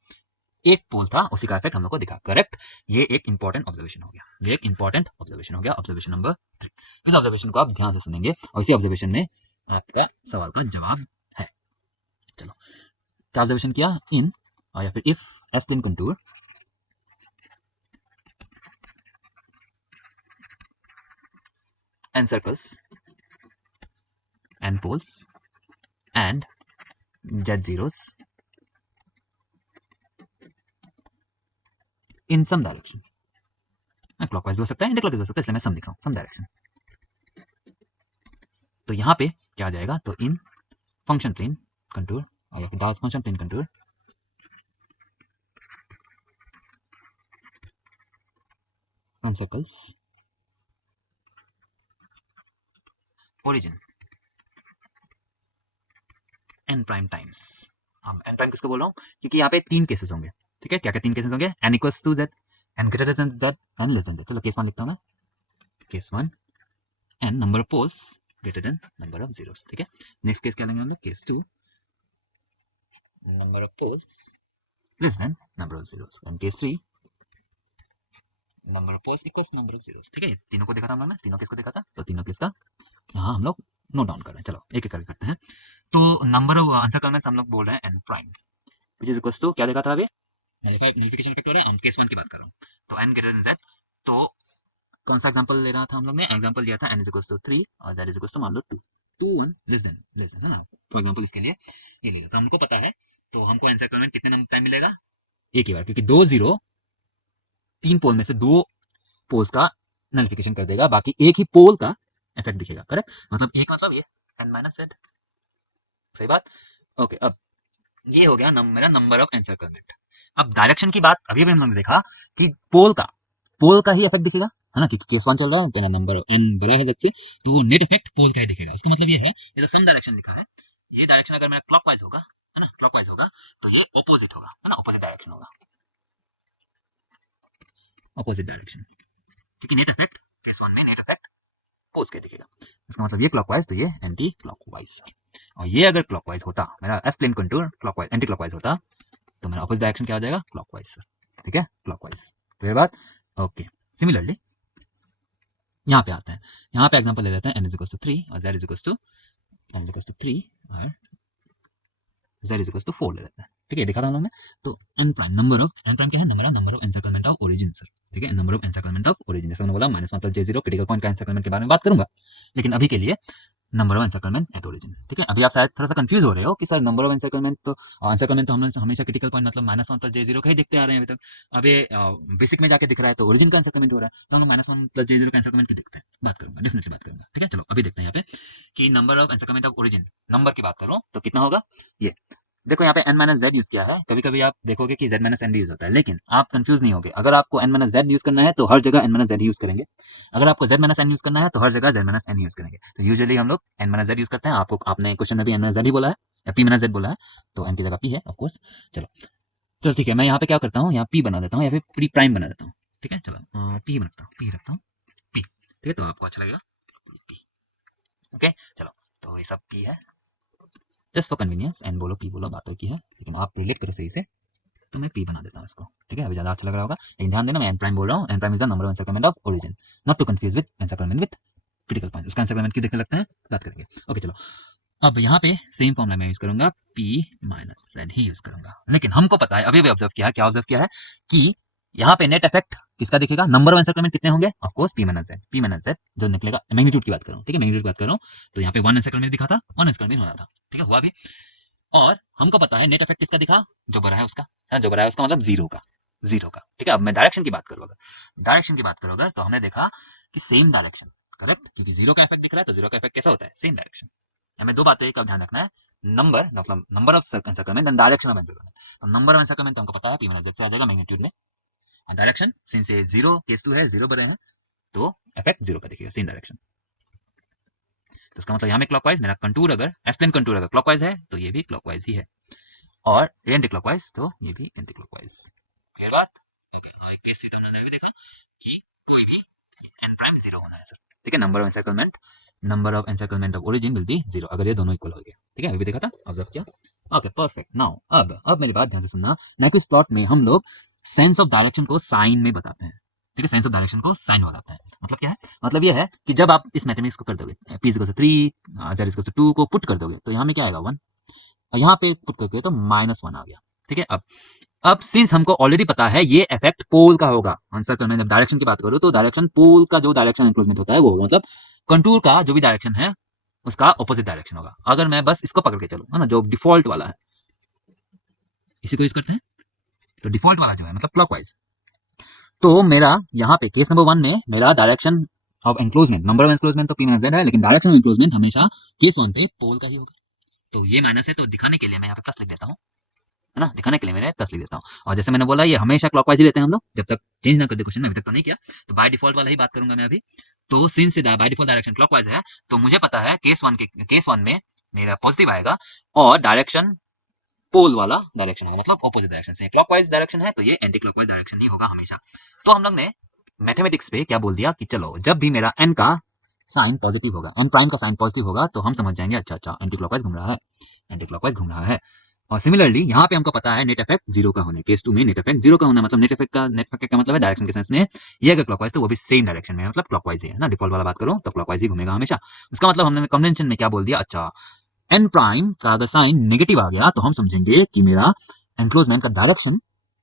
एक पोल था, उसी का इफेक्ट हम लोग को दिखा। करेक्ट, ये एक इंपॉर्टेंट ऑब्जर्वेशन हो गया, ये एक इंपॉर्टेंट ऑब्जर्वेशन हो गया, ऑब्जर्वेशन नंबर 3। इस ऑब्जर्वेशन को आप ध्यान से सुनेंगे और इसी ऑब्जर्वेशन में आपका सवाल का जवाब है। चलो, क्या ऑब्जर्वेशन किया, इन या फिर if S plane contour and circles and poles and z zeros in some direction, clockwise भी हो सकता है, एंटी क्लॉकवाइज हो सकता है, इसलिए मैं सम लिख रहा हूँ, सम डायरेक्शन। तो यहाँ पे क्या आ जाएगा, तो इन फंक्शन प्लेन कंटूर या फिर दास function plane contour and circles origin n prime times। अब n प्राइम किसको बोल रहा हूँ, क्योंकि यहाँ पे 3 केसेस होंगे। ठीक है, क्या क्या 3 केसेस होंगे, n equals to z, n greater than z, n less than z। चलो केस 1 लिखता हूँ मैं, case 1 n number of poles greater than number of zeros. ठीक है, नेक्स्ट केस क्या लेंगे हम लोग, case 2 number of poles less than number of zeros, and case 3 number of poles equals number of zeros. ठीक है, तीनों को देखा था हम लोग ने, तीनों केस को देखा था, तो तीनों केस का यहाँ हम लोग नोट डाउन कर रहे हैं। चलो एक एक करके करते हैं। तो नंबर ऑफ आंसर करने से हम लोग बोल रहे हैं n prime which is equals to, क्या देखा था अभी, नलिफिकेशन इफेक्ट हो रहा है, हम केस 1 की बात कर रहा हूँ, तो n ग्रेटर देन z। तो कौन सा एग्जांपल ले रहा था हम लोग ने, एग्जांपल लिया था n इज इक्वल्स टू 3 और z इज इक्वल्स टू मान लो 2, 2 1 लेस देन है ना। फॉर एग्जांपल इसके लिए ये ले लेता, हमको पता है, तो हमको आंसर करने में कितने टाइम मिलेगा, एक ही बार, क्योंकि 2 जीरो 3 पोल में से 2 पोल्स का नलिफिकेशन कर देगा, बाकी एक ही पोल का इफेक्ट दिखेगा। करेक्ट, मतलब एक मतलब ये n माइनस z, सही बात। ओके, अब ये हो गया मेरा नंबर ऑफ एनसर्कलमेंट। अब डायरेक्शन की बात अभी भी हम लोगों ने देखा कि पोल का ही इफेक्ट दिखेगा, है ना, क्योंकि केस 1 चल रहा है, तेरा नंबर n बड़ा है जब से, तो वो नेट इफेक्ट पोल का ही दिखेगा। इसका मतलब ये है, ये तो सम डायरेक्शन लिखा है, ये डायरेक्शन अगर मेरा क्लॉकवाइज होगा, है ना, क्लॉकवाइज होगा, तो ये ऑपोजिट होगा, है ना, ऑपोजिट डायरेक्शन होगा, ऑपोजिट डायरेक्शन, क्योंकि नेट इफेक्ट केस 1 में नेट इफेक्ट पोल्स के दिखेगा। इसका मतलब ये क्लॉकवाइज, तो ये एंटी क्लॉकवाइज। और ये अगर क्लॉकवाइज होता, मेरा s plane contour clockwise anticlockwise होता, तो मेरा ऑपोजिट डायरेक्शन क्या हो जाएगा, क्लॉकवाइज सर। ठीक है, क्लॉकवाइज, क्लियर बात। ओके, सिमिलरली यहाँ पे आता है, यहाँ पे एग्जांपल ले लेते हैं, n इज इक्वल्स टू 3 और z इज इक्वल्स टू 3 और z इज इक्वल्स टू 4 ले लेते हैं। ठीक है, देखा था हम लोगों ने। तो n प्राइम n प्राइम क्या है, number of encirclement of origin sir. ठीक है, number of encirclement of origin, जैसे मैंने बोला -1 + j0 क्रिटिकल पॉइंट का एनसर्कलमेंट के बारे में बात करूंगा, लेकिन अभी के लिए number of encirclement at origin. ठीक है, अभी आप शायद थोड़ा सा कंफ्यूज हो रहे हो कि सर नंबर ऑफ एनसर्कलमेंट तो हम हमेशा क्रिटिकल पॉइंट मतलब -1 + j0 का ही देखते आ रहे हैं अभी तक। अब ये बेसिक में जाके दिख रहा है तो ओरिजिन का एनसर्कलमेंट हो रहा है, तो हम लोग -1 + j0 का एनसर्कलमेंट की देखते हैं, बात करूंगा, डेफिनेटली बात करूंगा। ठीक है, चलो अभी देखते हैं यहाँ पे कि number of encirclement of origin, number की बात करो तो कितना होगा। ये देखो यहाँ पे n माइनस जेड यूज किया है, कभी कभी आप देखोगे कि z माइनस एन भी यूज होता है, लेकिन आप कंफ्यूज नहीं होगे। अगर आपको n माइनस जेड यूज करना है तो हर जगह n माइनस जेड यूज करेंगे, अगर आपको z माइनस एन यूज करना है तो हर जगह z माइनस एन यूज करेंगे। तो यूजुअली हम लोग n माइनस जेड यूज करते हैं, आपको आपने क्वेश्चन में भी n माइनस जेड ही बोला है या p माइनस जेड बोला है, तो n की जगह p है ऑफकोर्स। चलो चलो ठीक है, मैं यहाँ पे क्या करता हूँ, यहाँ p बना देता हूँ या फिर प्री प्राइम बना देता हूँ। ठीक है, चलो p रखता हूँ p। ठीक है, तो आपको अच्छा लगेगा p। ओके, चलो तो ये सब p है, जस्ट फॉर कन्वीनियंस एन बोलो पी बोलो, बात की है, लेकिन आप रिलेट करो सही से, तो मैं पी बना देता हूँ इसको। ठीक है, अभी ज़्यादा अच्छा लग रहा होगा, लेकिन ध्यान देना मैं एन प्राइम बोल रहा हूँ, n prime is the number of encirclement of origin, not to confuse with encirclement with critical point. उसका एनसर्कलमेंट क्यों देखने लगता है, बात करेंगे। ओके चलो, अब यहाँ पे सेम फॉर्मूला मैं यूज करूंगा, पी माइनस जेड ही यूज करूंगा, लेकिन हमको पता है, अभी भी ऑब्जर्व किया है, क्या ऑब्जर्व किया है कि यहाँ पे नेट इफेक्ट किसका दिखेगा, नंबर ऑफ एनसर्कलमेंट कितने होंगे, of course P minus Z जो निकलेगा, मैग्नीट्यूड की बात करूँ। ठीक है, मैग्नीट्यूड की बात करूँ तो यहाँ पे 1 एनसर्कलमेंट दिखा था, 1 एनसर्कलमेंट होना था। ठीक है, हुआ भी। और हमको पता है नेट इफेक्ट किसका दिखा, जो बड़ा है उसका, है जो बड़ा है उसका मतलब जीरो का। ठीक है, अब मैं डायरेक्शन की बात करूँ, अगर डायरेक्शन की बात करूँ अगर, तो हमने देखा कि सेम डायरेक्शन, करेक्ट, क्योंकि जीरो का इफेक्ट दिख रहा है तो जीरो का इफेक्ट कैसा होता है, सेम डायरेक्शन। हमें दो बातें का ध्यान रखना है, नंबर मतलब number of encirclement and direction of encirclement. तो नंबर ऑफ एनसर्कलमेंट तो हमको पता है पी माइनस जेड से आ जाएगा मैग्नीट्यूड में, और डायरेक्शन सिंस ये जीरो केस टू है, जीरो पर है, तो इफेक्ट जीरो पर दिखेगा, सेम डायरेक्शन। तो इसका मतलब यहाँ में क्लॉकवाइज, मेरा कंटूर अगर एस्प्लेन कंटूर अगर क्लॉकवाइज है तो ये भी क्लॉकवाइज ही है, और एंटी क्लॉकवाइज तो ये भी एंटी क्लॉकवाइज। क्लियर बात? ओके, और केस थ्री तो हमने भी देखा कि कोई भी एन प्राइम जीरो होना है सर, ठीक है। Number of encirclement of origin will be zero अगर ये दोनों इक्वल हो गया, ठीक है, अभी भी देखा था, ऑब्जर्व किया। Okay perfect. नाउ अब मेरी बात ध्यान से सुनना। मैक्यूस प्लॉट में हम लोग सेंस ऑफ डायरेक्शन को साइन में बताते हैं, ठीक है, सेंस ऑफ डायरेक्शन को साइन में बताते हैं। मतलब क्या है? मतलब ये है कि जब आप इस मैथमेटिक्स को कर दोगे p equal to 3 z equal to 2 को पुट कर दोगे तो यहाँ में क्या आएगा 1, और यहाँ पे पुट करके तो -1 आ गया, ठीक है। अब सिंस हमको ऑलरेडी पता है ये इफेक्ट पोल का होगा, आंसर करने जब डायरेक्शन की बात करूं तो डायरेक्शन पोल का जो डायरेक्शन एनक्लोजमेंट होता है वो होगा, मतलब कंटूर का जो भी डायरेक्शन है उसका ऑपोजिट डायरेक्शन होगा। अगर मैं बस इसको पकड़ के चलूं, है ना, जो डिफॉल्ट वाला है इसी को यूज करते हैं, तो डिफॉल्ट वाला जो है मतलब क्लॉकवाइज, तो मेरा यहाँ पे केस नंबर 1 में मेरा डायरेक्शन ऑफ एनक्लोजमेंट, नंबर ऑफ एनक्लोजमेंट तो पी माइनस जेड है, लेकिन डायरेक्शन ऑफ एनक्लोजमेंट हमेशा केस 1 पे पोल का ही होगा। तो ये माइनस है तो दिखाने के लिए मैं यहाँ पे प्लस लिख देता हूँ, है ना, दिखाने के लिए मैंने प्लस लिख देता हूँ। और जैसे मैंने बोला ये हमेशा क्लॉकवाइज ही लेते हैं हम लोग, जब तक चेंज ना कर दे क्वेश्चन में, अभी तक तो नहीं किया, तो बाय डिफॉल्ट वाला ही बात करूंगा मैं अभी। तो since by default direction clockwise है तो मुझे पता है केस वन में मेरा पॉजिटिव आएगा, और डायरेक्शन पोल वाला डायरेक्शन होगा, मतलब ऑपोजिट डायरेक्शन से। क्लॉकवाइज डायरेक्शन है तो ये एंटी क्लॉकवाइज डायरेक्शन ही होगा हमेशा। तो हम लोग ने मैथमेटिक्स पे क्या बोल दिया कि चलो जब भी मेरा एन का साइन पॉजिटिव होगा, एन प्राइम का साइन पॉजिटिव होगा, तो हम समझ जाएंगे अच्छा अच्छा एंटी क्लॉकवाइज घूम रहा है, एंटी क्लॉकवाइज घूम रहा है। और सिमिलरली यहाँ पे हमको पता है नेट इफेक्ट जीरो का होने, केस 2 में नेट इफेक्ट जीरो का होना, मतलब नेट इफेक्ट का मतलब है डायरेक्शन के सेंस में ये अगर क्लॉकवाइज तो वो भी सेम डायरेक्शन में, मतलब क्लॉकवाइज ही है ना, डिफॉल्ट वाला बात करूं तो क्लॉकवाइज ही घूमेगा हमेशा। उसका मतलब हमने कन्वेंशन में क्या बोल दिया, अच्छा एन प्राइम का अगर साइन नेगेटिव आ गया तो हम समझेंगे कि मेरा एनक्लोजमेंट का डायरेक्शन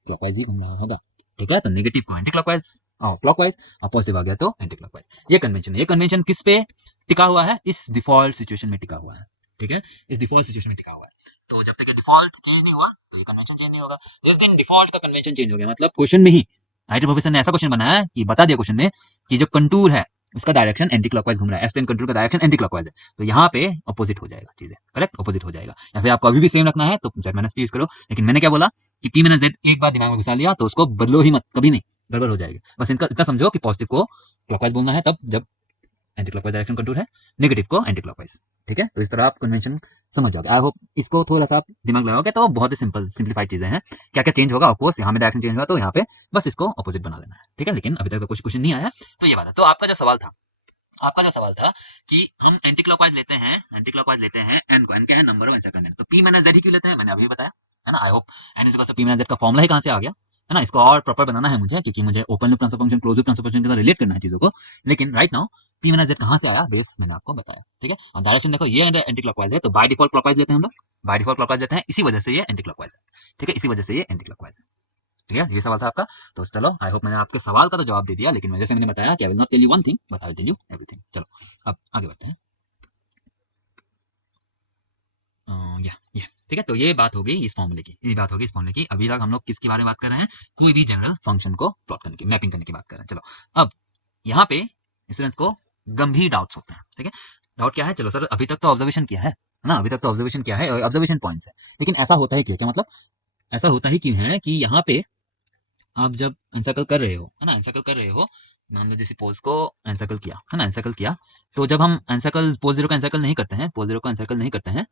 क्लॉकवाइज ही घूम रहा होगा, ठीक है। तो नेगेटिव को एंटी क्लॉकवाइज और क्लॉकवाइज, और पॉजिटिव आ गया तो एंटी क्लॉकवाइज। ये कन्वेंशन है। ये कन्वेंशन किस पे टिका हुआ है? इस डिफॉल्ट सिचुएशन में टिका हुआ है, ठीक है, इस डिफॉल्ट सिचुएशन में टिका हुआ है। तो जब तक डिफॉल्ट चेंज नहीं हुआ तो ये कन्वेंशन चेंज नहीं होगा। जिस दिन डिफॉल्ट का कन्वेंशन चेंज हो गया, मतलब क्वेश्चन में ही आईटी प्रोफेसर ने ऐसा क्वेश्चन बनाया कि बता दिया क्वेश्चन में कि जो कंटूर है उसका डायरेक्शन एंटी क्लॉकवाइज घूम रहा है, एस्पेन कंटूर का डायरेक्शन एंटी क्लॉकवाइज है, तो यहाँ पे अपोजिट हो जाएगा चीजें, करेक्ट, अपोजिट हो जाएगा। या फिर आपको अभी भी सेम रखना है तो जेड माइनस पी यूज करो, लेकिन मैंने क्या बोला कि पी माइनस जेड एक बार दिमाग में घुसा लिया तो उसको बदलो ही मत, कभी नहीं, गड़बड़ हो जाएगी। बस इनका इतना समझो कि पॉजिटिव को क्लॉकवाइज बोलना है तब जब एंटी क्लॉकवाइज डायरेक्शन कंटूर है, नेगेटिव को एंटी क्लॉकवाइज, ठीक है। तो इस तरह आप कन्वेंशन समझ जाओगे। आई होप इसको थोड़ा सा आप दिमाग लगाओगे तो बहुत ही सिंपल सिंप्लीफाइड चीजें हैं। क्या क्या चेंज होगा, ऑफकोर्स यहाँ में डायरेक्शन चेंज हुआ तो यहाँ पे बस इसको अपोजिट बना लेना है, ठीक है। लेकिन अभी तक तो कुछ क्वेश्चन नहीं आया, तो ये बात है। तो आपका जो सवाल था कि हम एंटी क्लॉकवाइज लेते हैं एन को, एन क्या है, नंबर ऑफ एनसाइक्लमेंट, तो पी माइनस जेड ही क्यों लेते हैं, मैंने अभी बताया, है ना। I hope n is equal to p minus z का फॉर्मूला ही कहां से आ गया, है ना। इसको और प्रॉपर बनाना है मुझे, क्योंकि मुझे open loop transfer function, close loop transfer function के साथ रिलेट करना है चीजों को। लेकिन right now P minus Z कहां से आया, बेस मैंने आपको बताया, ठीक है। और डायरेक्शन देखो ये एंटी क्लॉकवाइज है, तो बाय डिफॉल्ट क्लॉकवाइज लेते हैं हम लोग, बाय डिफॉल्ट क्लॉकवाइज लेते हैं, इसी वजह से ये एंटी क्लॉकवाइज है, ठीक है, इसी वजह से ये एंटी क्लॉकवाइज है, ठीक है। ये सवाल था आपका। तो चलो आई होप मैंने आपके सवाल का तो जवाब दे दिया, लेकिन जैसे मैंने बताया कि I will not tell you one thing but I will tell you everything. चलो अब आगे बढ़ते हैं। या ठीक है। तो ये बात हो गई इस फॉर्मूले की, ये बात होगी इस फॉर्मूले की। अभी तक हम लोग किसके बारे में बात कर रहे हैं, कोई भी जनरल फंक्शन को प्लॉट करने की, मैपिंग करने की बात कर रहे हैं। चलो अब यहाँ पे स्टूडेंट्स को गंभीर डाउट्स होते हैं, ठीक है। डाउट क्या है, चलो सर अभी तक तो ऑब्जर्वेशन किया है ना, अभी तक तो ऑब्जर्वेशन किया है, ऑब्जर्वेशन पॉइंट्स है, लेकिन ऐसा होता है क्यों, क्या मतलब ऐसा होता ही क्यों है कि यहाँ पे आप जब एनसर्कल कर रहे हो, है ना, एनसर्कल कर रहे हो, मान लो जैसे पोल्स को एनसर्कल किया, है ना, एनसर्कल किया, तो जब हम एनसर्कल पोल जीरो का एनसर्कल नहीं करते हैं, पोल जीरो का एनसर्कल नहीं करते हैं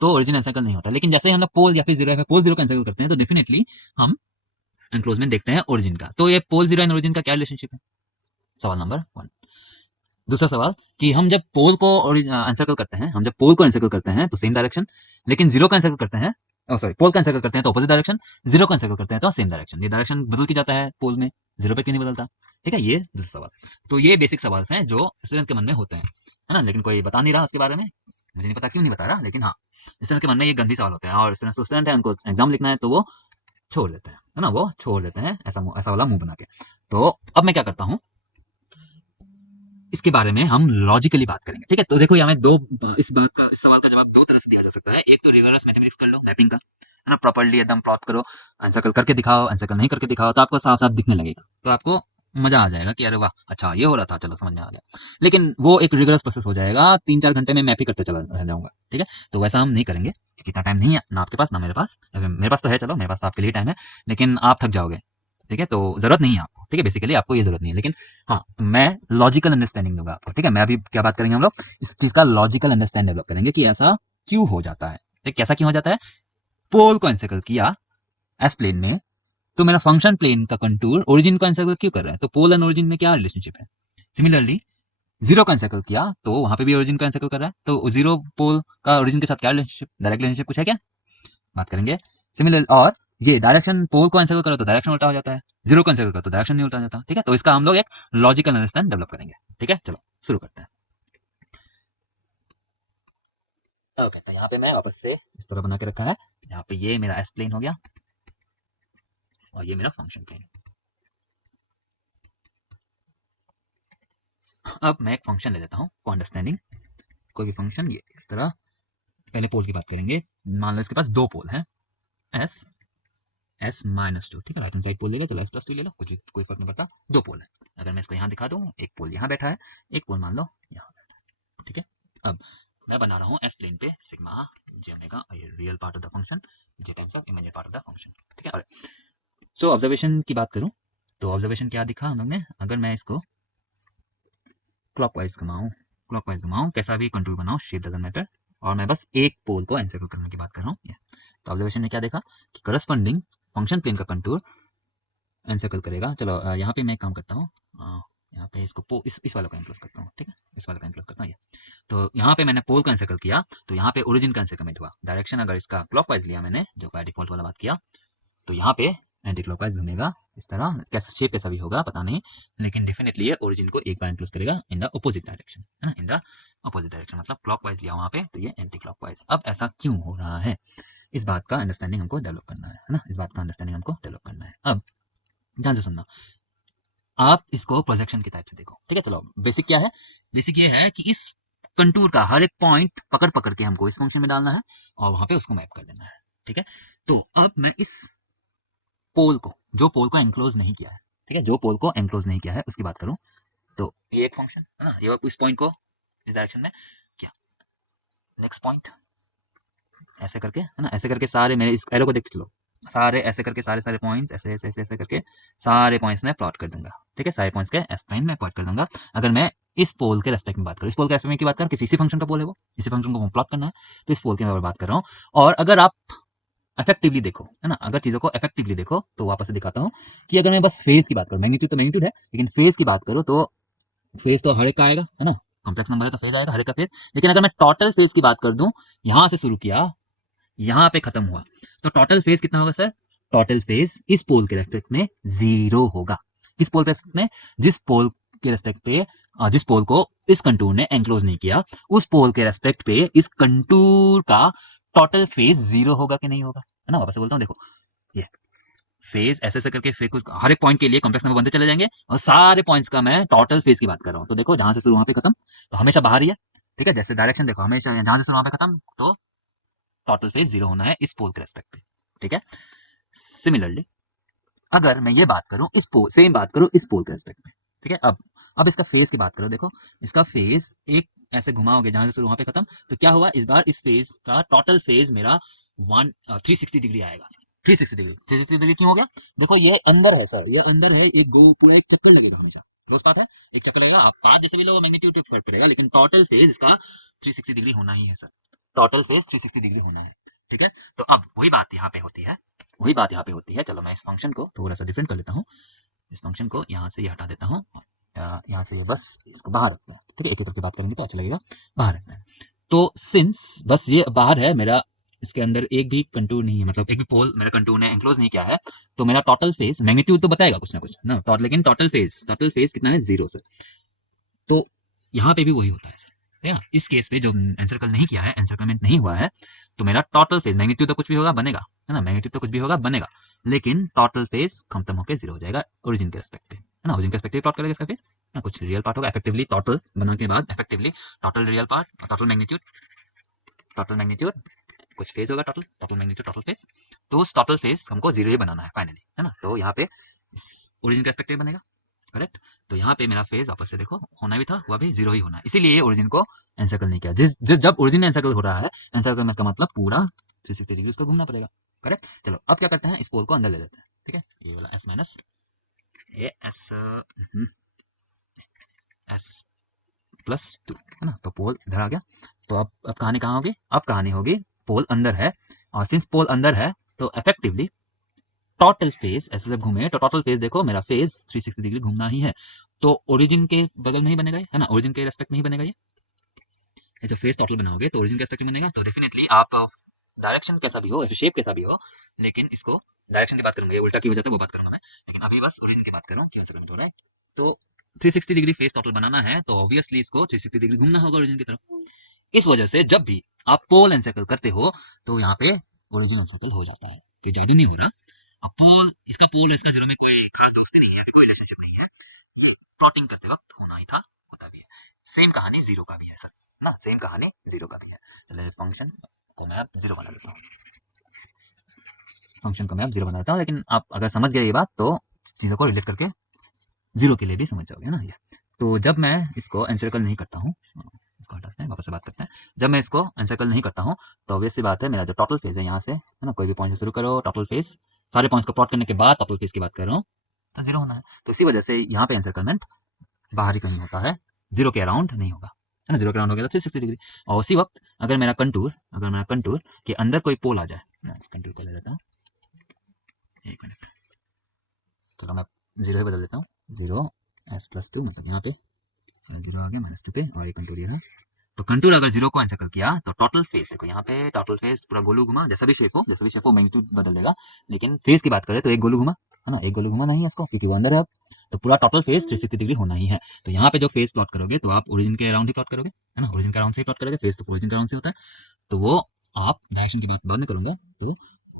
तो ओरिजिन एनसर्कल नहीं होता। लेकिन जैसे ही हम लोग पोल या फिर जीरो या पोल जीरो का एनसर्कल करते हैं तो डेफिनेटली हम एनक्लोजमेंट देखते हैं ओरिजिन का। तो ये पोल जीरो एंड ओरिजिन का क्या रिलेशनशिप है, सवाल नंबर 1। दूसरा सवाल कि हम जब पोल को एनसर्कल करते हैं, हम जब पोल को एनसर्कल करते हैं तो सेम डायरेक्शन, लेकिन जीरो का एनसर्कल करते हैं, सॉरी पोल का एनसर्कल करते हैं तो अपोजिट डायरेक्शन, जीरो का एनसर्कल करते हैं तो सेम डायरेक्शन। ये डायरेक्शन बदल के जाता है पोल में, जीरो पे क्यों नहीं बदलता, ठीक है। ये दूसरा सवाल। तो ये बेसिक सवाल हैं जो स्टूडेंट के मन में होते हैं, है ना, लेकिन कोई बता नहीं रहा उसके बारे में, मुझे नहीं पता क्यों नहीं बता रहा, लेकिन हाँ स्टूडेंट के मन में ये गंदी सवाल होते हैं, और स्टूडेंट है उनको एग्जाम लिखना है तो वो छोड़ देते हैं, है ना, वो छोड़ देते हैं ऐसा ऐसा वाला मुंह बना के। तो अब मैं क्या करता हूँ, इसके बारे में हम लॉजिकली बात करेंगे, ठीक है। तो देखो यहाँ में इस सवाल का जवाब दो तरह से दिया जा सकता है। एक तो रिवर्स मैथमेटिक्स कर लो, मैपिंग का, है ना, प्रॉपर्ली एकदम प्लॉट करो, एनसर्कल करके दिखाओ, एनसर्कल नहीं करके दिखाओ, तो आपको साफ साफ दिखने लगेगा। तो आपको मजा आ जाएगा कि अरे वाह अच्छा ये हो रहा था, चलो समझ में आ गया। लेकिन वो एक रिगरस प्रोसेस हो जाएगा, 3-4 घंटे में मैप ही करते चला रह जाऊंगा। ठीक है, तो वैसा हम नहीं करेंगे क्योंकि इतना टाइम नहीं है ना आपके पास ना मेरे पास। मेरे पास तो है, चलो मेरे पास तो आपके लिए टाइम है, लेकिन आप थक जाओगे। ठीक है, तो जरूरत नहीं है आपको। ठीक है, बेसिकली आपको ये जरूरत नहीं है, लेकिन हाँ मैं लॉजिकल अंडरस्टैंडिंग दूंगा आपको। ठीक है, मैं अभी क्या बात करेंगे हम लोग, इस चीज का लॉजिकल अंडरस्टैंड डेवलप करेंगे कि ऐसा क्यों हो जाता है। ठीक, कैसा क्यों हो जाता है। पोल को एनसर्कल किया एस प्लेन में, तो मेरा फंक्शन प्लेन का कंटूर ओरिजिन को एनसर्कल क्यों कर रहा है, तो पोल एंड ओरिजिन में क्या रिलेशनशिप है। सिमिलरली जीरो का एनसर्कल किया तो वहां पे भी ओरिजिन का एनसर्कल कर रहा है, तो जीरो पोल का ओरिजिन के साथ क्या रिलेशनशिप, डायरेक्ट रिलेशनशिप कुछ है क्या, बात करेंगे। सिमिलर और ये डायरेक्शन पोल को एनसर्कल करो तो डायरेक्शन उल्टा हो जाता है, जीरो को एनसर्कल करो तो डायरेक्शन नहीं उल्टा हो जाता। ठीक है, तो इसका हम लोग एक लॉजिकल अंडरस्टैंड डेवलप करेंगे। ठीक है, चलो शुरू करते हैं। ओके, तो यहाँ पे मैं वापस से इस तरह बना के रखा है, यहाँ पे ये मेरा एस प्लेन हो गया और ये मेरा फंक्शन प्लेन। अब मैं एक फंक्शन ले लेता हूँ फॉर अंडरस्टैंडिंग, कोई भी फंक्शन ये इस तरह। पहले पोल की बात करेंगे, मान लो इसके पास दो पोल हैं, एस S-2। ठीक है, राइट हैंड साइड पोल ले लो, चलो S+2 ले लो, कुछ कोई फर्क नहीं पड़ता, दो पोल है। अगर मैं इसको यहाँ दिखा दूँ, एक पोल यहाँ बैठा है, एक पोल मान लो यहाँ बैठा है। ठीक है, अब मैं बना रहा हूँ एस प्लेन पे सिग्मा जे ओमेगा, ये real part of the function, J times of imaginary part of the function. ठीक है, सो ऑब्जर्वेशन की बात करूँ तो ऑब्जर्वेशन क्या दिखा हम लोग ने, अगर मैं इसको क्लॉकवाइज घुमाऊँ कैसा भी कंटूर बनाऊँ, शेप डजंट मैटर, और मैं बस एक पोल को एनसर्कल करने की बात कर रहा हूँ। तो ऑब्जर्वेशन ने क्या देखा कि करस्पॉन्डिंग फंक्शन प्लेन का कंटूर एनसर्कल करेगा। चलो यहाँ पे मैं एक काम करता हूँ, यहाँ पे इसको इस वाले को एनक्लोज करता हूँ। ठीक है, इस वाले को एनक्लोज करता हूँ ये। तो यहाँ पे मैंने पोल को एनसर्कल किया तो यहाँ पे ओरिजिन का एनसर्कलमेंट हुआ। डायरेक्शन अगर इसका क्लॉकवाइज लिया मैंने, जो बाय डिफॉल्ट वाला बात किया, तो यहाँ पे एंटी क्लॉकवाइज घूमेगा इस तरह, कैसा शेप कैसा भी होगा पता नहीं, लेकिन डेफिनेटली ये ओरिजिन को एक बार एनक्लोज करेगा इन द अपोजिट डायरेक्शन, है ना, इन द अपोजिट डायरेक्शन, मतलब क्लॉकवाइज लिया वहाँ पे तो ये एंटी क्लॉकवाइज। अब ऐसा क्यों हो रहा है, इस बात का अंडरस्टैंडिंग हमको डेवलप करना है ना, इस बात का अंडरस्टैंडिंग हमको डेवलप करना है। अब ध्यान से सुनना, आप इसको प्रोजेक्शन की टाइप से देखो। ठीक है, चलो बेसिक क्या है, बेसिक ये है कि इस कंटूर का हर एक पॉइंट पकड़ पकड़ के हमको इस फंक्शन में डालना है और वहां पे उसको मैप कर देना है। ठीक है, तो अब मैं इस पोल को, जो पोल को एंक्लोज नहीं किया है, ठीक है, जो पोल को एंक्लोज नहीं किया है उसकी बात करूं, तो ये एक फंक्शन है ना, ये इस पॉइंट को इस डायरेक्शन में किया, नेक्स्ट पॉइंट ऐसे करके, है ना, ऐसे करके सारे मेरे इस एरो को देखते चलो, सारे ऐसे करके सारे सारे पॉइंट्स ऐसे ऐसे ऐसे ऐसे करके सारे पॉइंट्स में प्लॉट कर दूंगा। ठीक है, सारे पॉइंट्स के एस प्लेन में प्लॉट कर दूंगा। अगर मैं इस पोल के रेस्पेक्ट में बात करूँ, इस पोल के रेस्पेक्ट में की बात करूँ, किसी फंक्शन का पोल है वो, इसी फंक्शन को प्लॉट करना है, तो इस पोल की मैं बात कर रहा हूँ। और अगर आप इफेक्टिवली देखो, है ना, अगर चीजों को इफेक्टिवली देखो तो वापस से दिखाता हूँ कि अगर मैं बस फेज की बात करूँ, मैग्नीट्यूड तो मैग्नीट्यूड है, लेकिन फेज की बात करूँ तो फेज तो हर एक का आएगा, है ना, कॉम्प्लेक्स नंबर है तो फेज आएगा हर एक का फेज। लेकिन अगर मैं टोटल फेज की बात कर दूं, यहां से शुरू किया यहाँ पे खत्म हुआ, तो टोटल फेज कितना होगा सर, टोटल फेज इस पोल के रेस्पेक्ट में 0 होगा। किस पोल के रेस्पेक्ट में, जिस पोल के रेस्पेक्ट पे जिस पोल को इस कंटूर ने एंक्लोज नहीं किया, उस पोल के रेस्पेक्ट पे इस कंटूर का टोटल फेज 0 होगा कि नहीं होगा, है ना। वापस से बोलता हूँ, देखो ये फेज ऐसे ऐसे करके फेज हर एक पॉइंट के लिए कॉम्प्लेक्स नंबर बनते चले जाएंगे और सारे पॉइंट्स का मैं टोटल फेज की बात कर रहा हूँ। तो देखो जहां से शुरू वहां पे खत्म, तो हमेशा बाहर ही है। ठीक है, जैसे डायरेक्शन देखो, हमेशा जहां से शुरू वहां पे खत्म, तो टोटल फेज 0 होना है इस पोल के रेस्पेक्ट पे। ठीक है, सिमिलरली अगर मैं ये बात करूं इस पोल, सेम बात करूं इस पोल के रेस्पेक्ट में, ठीक है, अब इसका फेज की बात करो, देखो इसका फेज एक ऐसे घुमाओगे जहां से शुरू वहां पे खत्म, तो क्या हुआ, इस बार इस फेज का टोटल फेज मेरा 360 डिग्री आएगा। 360 डिग्री क्यों हो गया, देखो ये अंदर है सर, ये अंदर है, एक गो पूरा एक चक्कर लगेगा हमेशा, रोज बात है, एक चक्कर लगेगा, आप पाथ जैसे भी लो मैग्नीट्यूड पे फर्क पड़ेगा, लेकिन टोटल फेज इसका 360 डिग्री होना ही है सर, टोटल फेज 360 डिग्री होना है। ठीक है, तो अब वही बात यहाँ पे होती है, वही बात यहाँ पे होती है। चलो मैं इस फंक्शन को थोड़ा सा डिफरेंट कर लेता हूँ, इस फंक्शन को यहाँ से ये हटा देता हूँ, यहाँ से ये बस इसको बाहर रखते हैं। ठीक है, एक एक करके बात करेंगे तो अच्छा लगेगा, बाहर रखते हैं। तो सिंस बस ये बाहर है मेरा, इसके अंदर एक भी कंटूर नहीं है, मतलब एक भी पोल मेरा कंटूर ने एंक्लोज नहीं किया है, तो मेरा टोटल फेज मैग्नीट्यूड तो बताएगा कुछ ना कुछ ना, लेकिन टोटल फेज कितना है, 0 से। तो यहाँ पे भी वही होता है सर, ठीक है, इस केस पे जो एनसर्कल नहीं किया है, एनसर्कलमेंट नहीं हुआ है, तो मेरा टोटल फेज मैग्नीट्यूड तो कुछ भी होगा बनेगा, है ना, मैग्नीट्यूड तो कुछ भी होगा बनेगा, लेकिन टोटल फेज खत्म होकर 0 हो जाएगा ओरिजिन के रेस्पेक्ट पे, है ना, ओरिजिन के रेस्पेक्ट पे प्लॉट करेगा इसका फेज ना, कुछ रियल पार्ट होगा इफेक्टिवली टोटल बनाने के बाद, effectively total real part, total magnitude कुछ फेज होगा, टोटल मैग्नीट्यूड टोटल फेज, तो उस टोटल फेज हमको 0 ही बनाना है फाइनली, है ना, तो यहाँ पे ओरिजिन के रेस्पेक्ट पे बनेगा। करेक्ट। तो यहाँ पे मेरा फेज वापस से देखो होना भी था, हुआ भी जीरो ही होना है, इसीलिए ओरिजिन को एनसर्कल नहीं किया। जिस जिस जब ओरिजिन एनसर्कल हो रहा है, एनसर्कल का मतलब पूरा 360 डिग्री उसको घूमना पड़ेगा। करेक्ट। चलो अब क्या करते हैं, इस पोल को अंदर ले लेते हैं। ठीक है, ये वाला S minus A S S plus 2 है ना, तो पोल इधर आ गया। तो अब कहानी कहाँ होगी, अब कहानी होगी पोल अंदर है, और सिंस पोल अंदर है तो इफेक्टिवली टोटल फेज ऐसे जब घूमे तो टोटल फेज देखो मेरा फेज 360 डिग्री घूमना ही है। तो ओरिजिन के बगल में ही बनेगा है ना, ओरिजिन के रेस्पेक्ट में ही बनेगा ये जो फेज टोटल बनाओगे तो ओरिजिन के रेस्पेक्ट में बनेगा। तो डेफिनेटली आप डायरेक्शन कैसा भी हो, शेप कैसा भी हो, लेकिन इसको डायरेक्शन की बात करूंगा, ये उल्टा क्यों हो जाता है वो बात करूंगा मैं, लेकिन अभी बस ओरिजिन की बात कर रहा हूँ कि ऐसा हो रहा है। तो 360 डिग्री फेस टोटल बनाना है तो ऑब्वियसली इसको 360 डिग्री घूमना होगा ओरिजिन की तरफ। इस वजह से जब भी आप पोल एनसर्कल करते हो तो यहाँ पे ओरिजिन एनसर्कल हो जाता है। तो जादू नहीं हो रहा। अब पोल और इसका जीरो में कोई खास दोस्ती नहीं है, कोई रिलेशनशिप नहीं है, ये प्लॉटिंग करते वक्त होना ही था, होता भी है। सेम कहानी जीरो का भी है सर ना, सेम कहानी जीरो का भी है। चलिए फंक्शन को मैं अब जीरो बना देता हूँ, फंक्शन को मैं अब जीरो बना देता हूँ, लेकिन आप अगर समझ गए ये बात तो चीज़ों को रिलेट करके जीरो के लिए भी समझ जाओगे ना ये। तो जब मैं इसको एनसर्कल नहीं करता हूँ, इसको हटाते हैं, वापस से बात करते हैं। जब मैं इसको एनसर्कल नहीं करता हूँ तो ऑब्वियस सी बात है, मेरा जो टोटल फेज है यहाँ से है ना, कोई भी पॉइंट से शुरू करो, टोटल फेज सारे पॉइंट्स को प्लॉट करने के बाद टोटल फेज की बात कर रहा हूँ, तो जीरो होना है। तो इसी वजह से यहाँ पे एनसर्कलमेंट बाहर ही कहीं होता है, जीरो के अराउंड नहीं होगा, है ना। जीरो के अराउंड हो गया तो 360 डिग्री। और उसी वक्त अगर मेरा कंटूर के अंदर कोई पोल आ जाए, मैं इस कंटूर को ले लेता हूँ, एक मिनट, चलो मैं जीरो ही बदल देता हूँ, जीरो एस प्लस टू, मतलब यहाँ पे जीरो आ गया माइनस टू पे, और ये कंटूर ये रहा। तो कंटूर अगर जीरो को एनसर्कल किया तो टोटल फेस देखो, यहाँ पे टोटल फेस पूरा गोलू घुमा, जैसा भी शेप हो मैग्नीट्यूड बदल देगा, लेकिन फेस की बात करें तो एक गोलू घुमा है ना, एक गोलू घुमा नहीं है इसको क्योंकि वो अंदर है अब। तो पूरा टोटल फेस 360 डिग्री होना ही है। तो यहाँ पे जो फेस प्लॉट करोगे तो आप ओरिजिन के अराउंड ही प्लॉट करोगे, है ना, ओरिजिन के अराउंड से ही प्लॉट करोगे, फेस तो ओरिजिन के अराउंड से होता है। तो वो आप डायरेक्शन की बात बाद में करूंगा, तो वो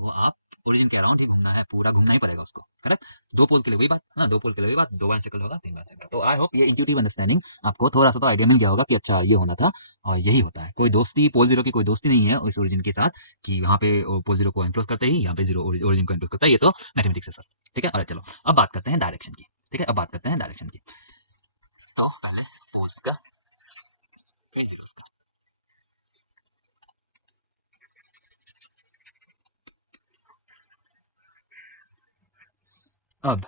आप ओरिजिन के अराउंड ही घूमना है, पूरा घूमना ही पड़ेगा उसको। करेक्ट। दो पोल के लिए वही बात है ना, दो पोल के लिए वही बात, दो बार सर्कल होगा, तीन बार सर्कल। तो आई होप ये इंट्यूटिव अंडरस्टैंडिंग आपको थोड़ा सा तो आइडिया मिल गया होगा कि अच्छा ये होना था और यही होता है। कोई दोस्ती पोल जीरो की कोई दोस्ती नहीं है इस ओरिजिन के साथ कि वहाँ पे पोल जीरो को एनक्लोज करते ही यहाँ पे जीरो ओरिजिन को एनक्लोज करता है, ये तो मैथमेटिक्स है सर। ठीक है, अरे चलो अब बात करते हैं डायरेक्शन की। ठीक है, अब बात करते हैं डायरेक्शन की। तो पहले पोल्स का, फिर zeros का। अब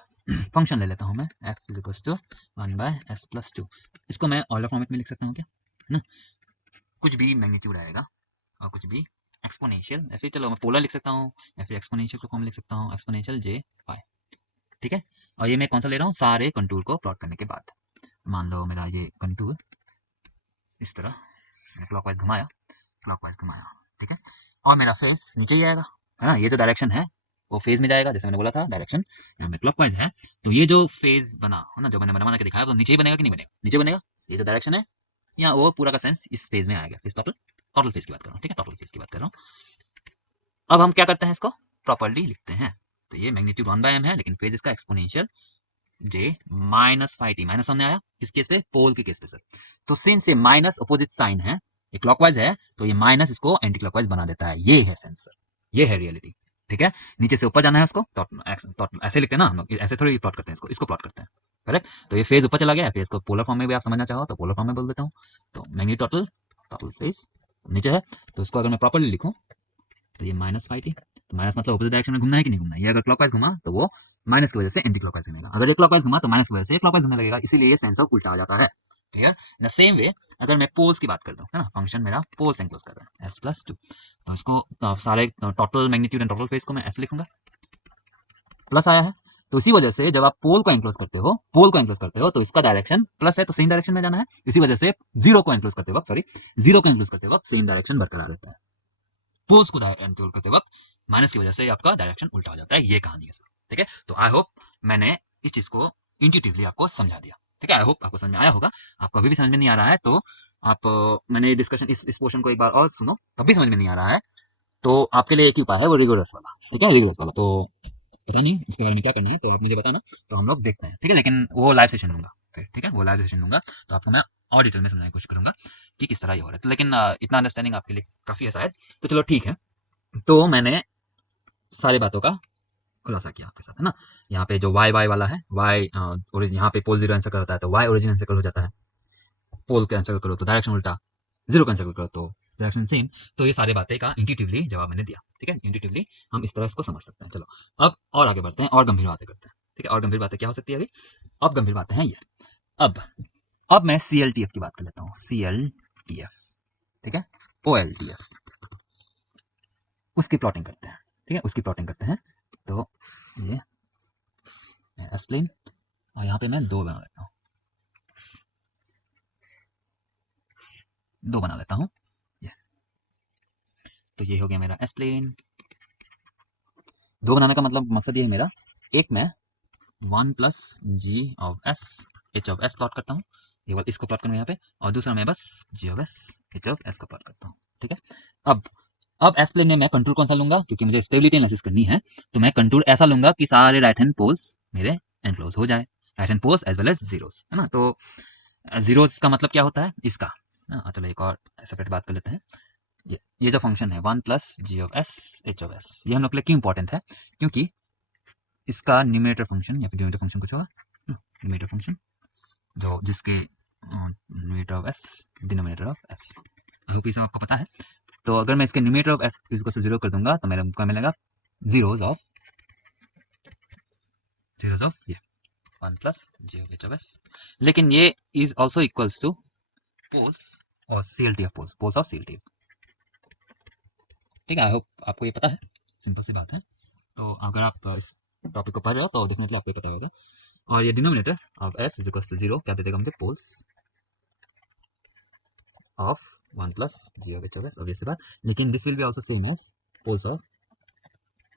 फंक्शन ले लेता हूँ मैं, f is equal to 1/s+2। इसको मैं ऑर्डर फॉर्मेट में लिख सकता हूँ क्या, है ना, कुछ भी मैग्नीट्यूड आएगा और कुछ भी एक्सपोनेंशियल, या फिर चलो मैं पोलर लिख सकता हूँ, या फिर एक्सपोनेंशियल को फॉर्म लिख सकता हूँ, एक्सपोनेंशियल j पाई। ठीक है, और ये मैं कौन सा ले रहा हूँ, सारे कंटूर को प्लॉट करने के बाद। मान लो मेरा ये कंटूर इस तरह क्लॉकवाइज घुमाया, क्लॉकवाइज घुमाया, ठीक है, और मेरा फेस नीचे ही आएगा, है ना, ये जो डायरेक्शन है वो फेज में जाएगा, जैसे मैंने बोला था डायरेक्शन यहाँ पे क्लॉकवाइज है। तो ये जो फेज बना है ना, जो मैंने बना बना के दिखाया, तो नीचे ही बनेगा कि नहीं बनेगा, नीचे बनेगा। ये जो डायरेक्शन है यहाँ वो पूरा का सेंस इस फेज में आएगा, फेज टोटल, टोटल फेज की बात कर रहा हूँ। ठीक है, टोटल फेज की बात कर रहा हूँ। अब हम क्या करते हैं, इसको प्रॉपरली लिखते हैं। तो ये मैग्नीट्यूड 1/m है, लेकिन फेज इसका exponential j minus five T, minus सामने आया किस केस पे, पोल के केस पे सर। तो सिंस ये माइनस अपोजिट साइन है, ये क्लॉकवाइज है, तो ये माइनस इसको एंटी क्लॉकवाइज बना देता है, ये है सेंस सर, ये है रियलिटी। ठीक है, नीचे से ऊपर जाना है उसको, ऐसे लिखते हैं ना हम लोग, ऐसे थोड़ी प्लॉट करते हैं इसको, इसको प्लॉट करते हैं। करेक्ट। तो ये फेज ऊपर चला गया, फेज को पोलर फॉर्म में भी आप समझना चाहो तो पोलर फॉर्म में बोल देता हूँ। तो मैग्नीट्यूड टोटल, टोटल फेज नीचे है, तो इसको अगर मैं प्रॉपरली लिखूं तो ये माइनस फाइव टी, तो माइनस मतलब अपोजिट डायरेक्शन में घूमना है कि नहीं घूमना है। ये अगर क्लॉकवाइज घुमा तो वो माइनस की वजह से एंटी क्लॉकवाइज घूमेगा, अगर ये क्लॉकवाइज घुमा तो माइनस की वजह से क्लॉकवाइज घूमने लगेगा, इसीलिए ये सेंस ऑफ उल्टा आ जाता है। Clear. In the same way अगर मैं पोल्स की बात करता हूँ, है ना, फंक्शन मेरा पोल्स एनक्लोज कर रहा है s+2, तो इसको सारे total magnitude and total phase को मैं ऐसे लिखूंगा, प्लस आया है। तो इसी वजह से जब आप पोल को एनक्लोज करते हो, तो इसका डायरेक्शन प्लस है तो सेम डायरेक्शन में जाना है। इसी वजह से जीरो को एनक्लोज करते वक्त, सेम डायरेक्शन बरकरार रहता है। पोल्स को एनक्लोज करते वक्त माइनस की वजह से आपका डायरेक्शन उल्टा हो जाता है, ये कहानी है सर। ठीक है, तो आई होप मैंने इस चीज को इंट्यूटिवली आपको समझा दिया। ठीक है, आई होप आपको समझ में आया होगा। आपको अभी भी समझ में नहीं आ रहा है तो आप मैंने डिस्कशन इस पोर्शन को एक बार और सुनो, तब भी समझ में नहीं आ रहा है तो आपके लिए एक ही उपाय है, वो रिगोरस वाला। ठीक है, रिगोरस वाला तो पता नहीं इसके बारे में क्या करना है, तो आप मुझे बताना, तो हम लोग देखते हैं। ठीक है, लेकिन वो लाइव सेशन लूंगा फिर। ठीक है, वो लाइव सेशन लूंगा तो आपको मैं और डिटेल में समझाने की कोशिश करूंगा कि किस तरह ये हो रहा है। तो लेकिन इतना अंडरस्टैंडिंग आपके लिए काफी है शायद, तो चलो ठीक है। तो मैंने सारी बातों का खुलासा किया आपके साथ, है ना। यहाँ पे जो वाई वाई वाला है, वाई ओरिजिन, यहाँ पे पोल जीरो एंसर होता है तो वाई ओरिजिन एंसर हो जाता है। पोल कैंसिल करो तो डायरेक्शन उल्टा, जीरो कैंसिल करो तो डायरेक्शन सेम। तो ये सारी बातें का इंट्यूटिवली जवाब मैंने दिया, ठीक है। इंट्यूटिवली हम इस तरह इसको समझ सकते हैं। चलो अब और आगे बढ़ते हैं और गंभीर बातें करते हैं, ठीक है। और गंभीर बातें क्या हो सकती है अभी, अब गंभीर बातें हैं ये। अब अब मैं CLTF की बात कर लेता हूँ, CLTF, ठीक है, OLTF, उसकी प्लॉटिंग करते हैं, ठीक है, उसकी प्लॉटिंग करते हैं। तो ये एस प्लेन और यहाँ पे मैं दो बना लेता हूँ, दो बना लेता हूँ ये। तो ये हो गया मेरा एस प्लेन। दो बनाने का मतलब मकसद ये है मेरा, एक मैं 1 plus G of s H of s plot करता हूँ, केवल इसको प्लॉट करूँगा यहाँ पे, और दूसरा मैं बस G of s H of s को प्लॉट करता हूँ, ठीक है। अब एस प्लेन में मैं कंटूर कौन सा लूंगा, क्योंकि मुझे स्टेबिलिटी एनालिसिस करनी है, तो मैं कंटूर ऐसा लूंगा कि सारे राइट हैंड पोल्स मेरे एनक्लोज हो जाए, right hand poles as well as zeros, है ना। तो जीरोस का मतलब क्या होता है इसका, चलो एक और सेपरेट बात कर लेते हैं। ये जो फंक्शन है 1 plus G of s H of s, ये हम लोग के लिए क्यों इंपॉर्टेंट है, क्योंकि इसका न्यूमरेटर फंक्शन या फिर डिनोमिनेटर फंक्शन कुछ होगा, न्यूमरेटर फंक्शन जो जिसके numerator of S denominator of S, I hope ये सब आपको पता है। तो अगर मैं इसके न्यूमरेटर ऑफ एस इसको से जीरो कर दूंगा तो मेरा क्या मिलेगा, जीरोज ऑफ ये 1 plus G of H of s. लेकिन ये is also equals to poles और CLTF poles, poles of CLTF, ठीक है। आई होप आपको ये पता है, सिंपल सी बात है। तो अगर आप इस टॉपिक को पढ़ रहे हो तो डेफिनेटली आपको ये पता होगा। और ये denominator of S is equals to zero क्या दे देगा मुझे, poles of 1 plus G of H of s, obvious सी बात। लेकिन this will be also same as poles of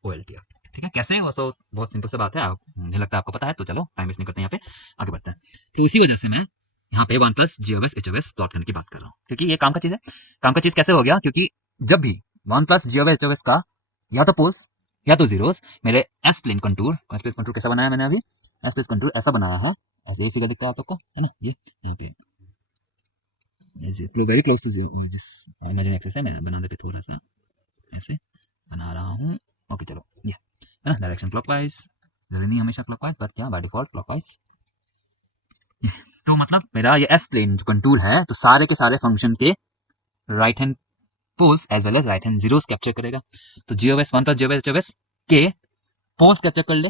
OLTF, ठीक है। कैसे, वो तो बहुत सिंपल सी बात है, मुझे लगता है आपको पता है। तो चलो टाइम वेस्ट नहीं करते, यहाँ पे आगे बढ़ते हैं। तो इसी वजह से मैं यहाँ पे 1 plus G of s H of s plot करने की बात कर रहा हूँ, क्योंकि ये काम का चीज़ है। काम का चीज़ कैसे हो गया, क्योंकि जब भी 1 plus G of s H of s का या तो पोल्स या तो जीरोस मेरे s plane contour, s plane contour कैसा बनाया मैंने अभी, एस प्लेन कंटूर ऐसा बनाया है, ऐसे ही फिगर दिखता है आप लोग को, है ना। ये यहाँ पे वेरी क्लोज टू जीरो, जिस इमेजिन एक्सेस है मैं बनाने पे थोड़ा सा ऐसे बना रहा हूँ। ओके चलो, ये है ना, डायरेक्शन क्लॉकवाइज, जरूरी नहीं हमेशा क्लॉकवाइज, बट क्या बाय डिफॉल्ट क्लॉकवाइज। तो मतलब मेरा ये एस प्लेन जो कंटूर है, तो सारे के सारे फंक्शन के right hand poles as well as right hand zeros capture करेगा। तो G of s 1 plus G of s के पोल्स कैप्चर कर ले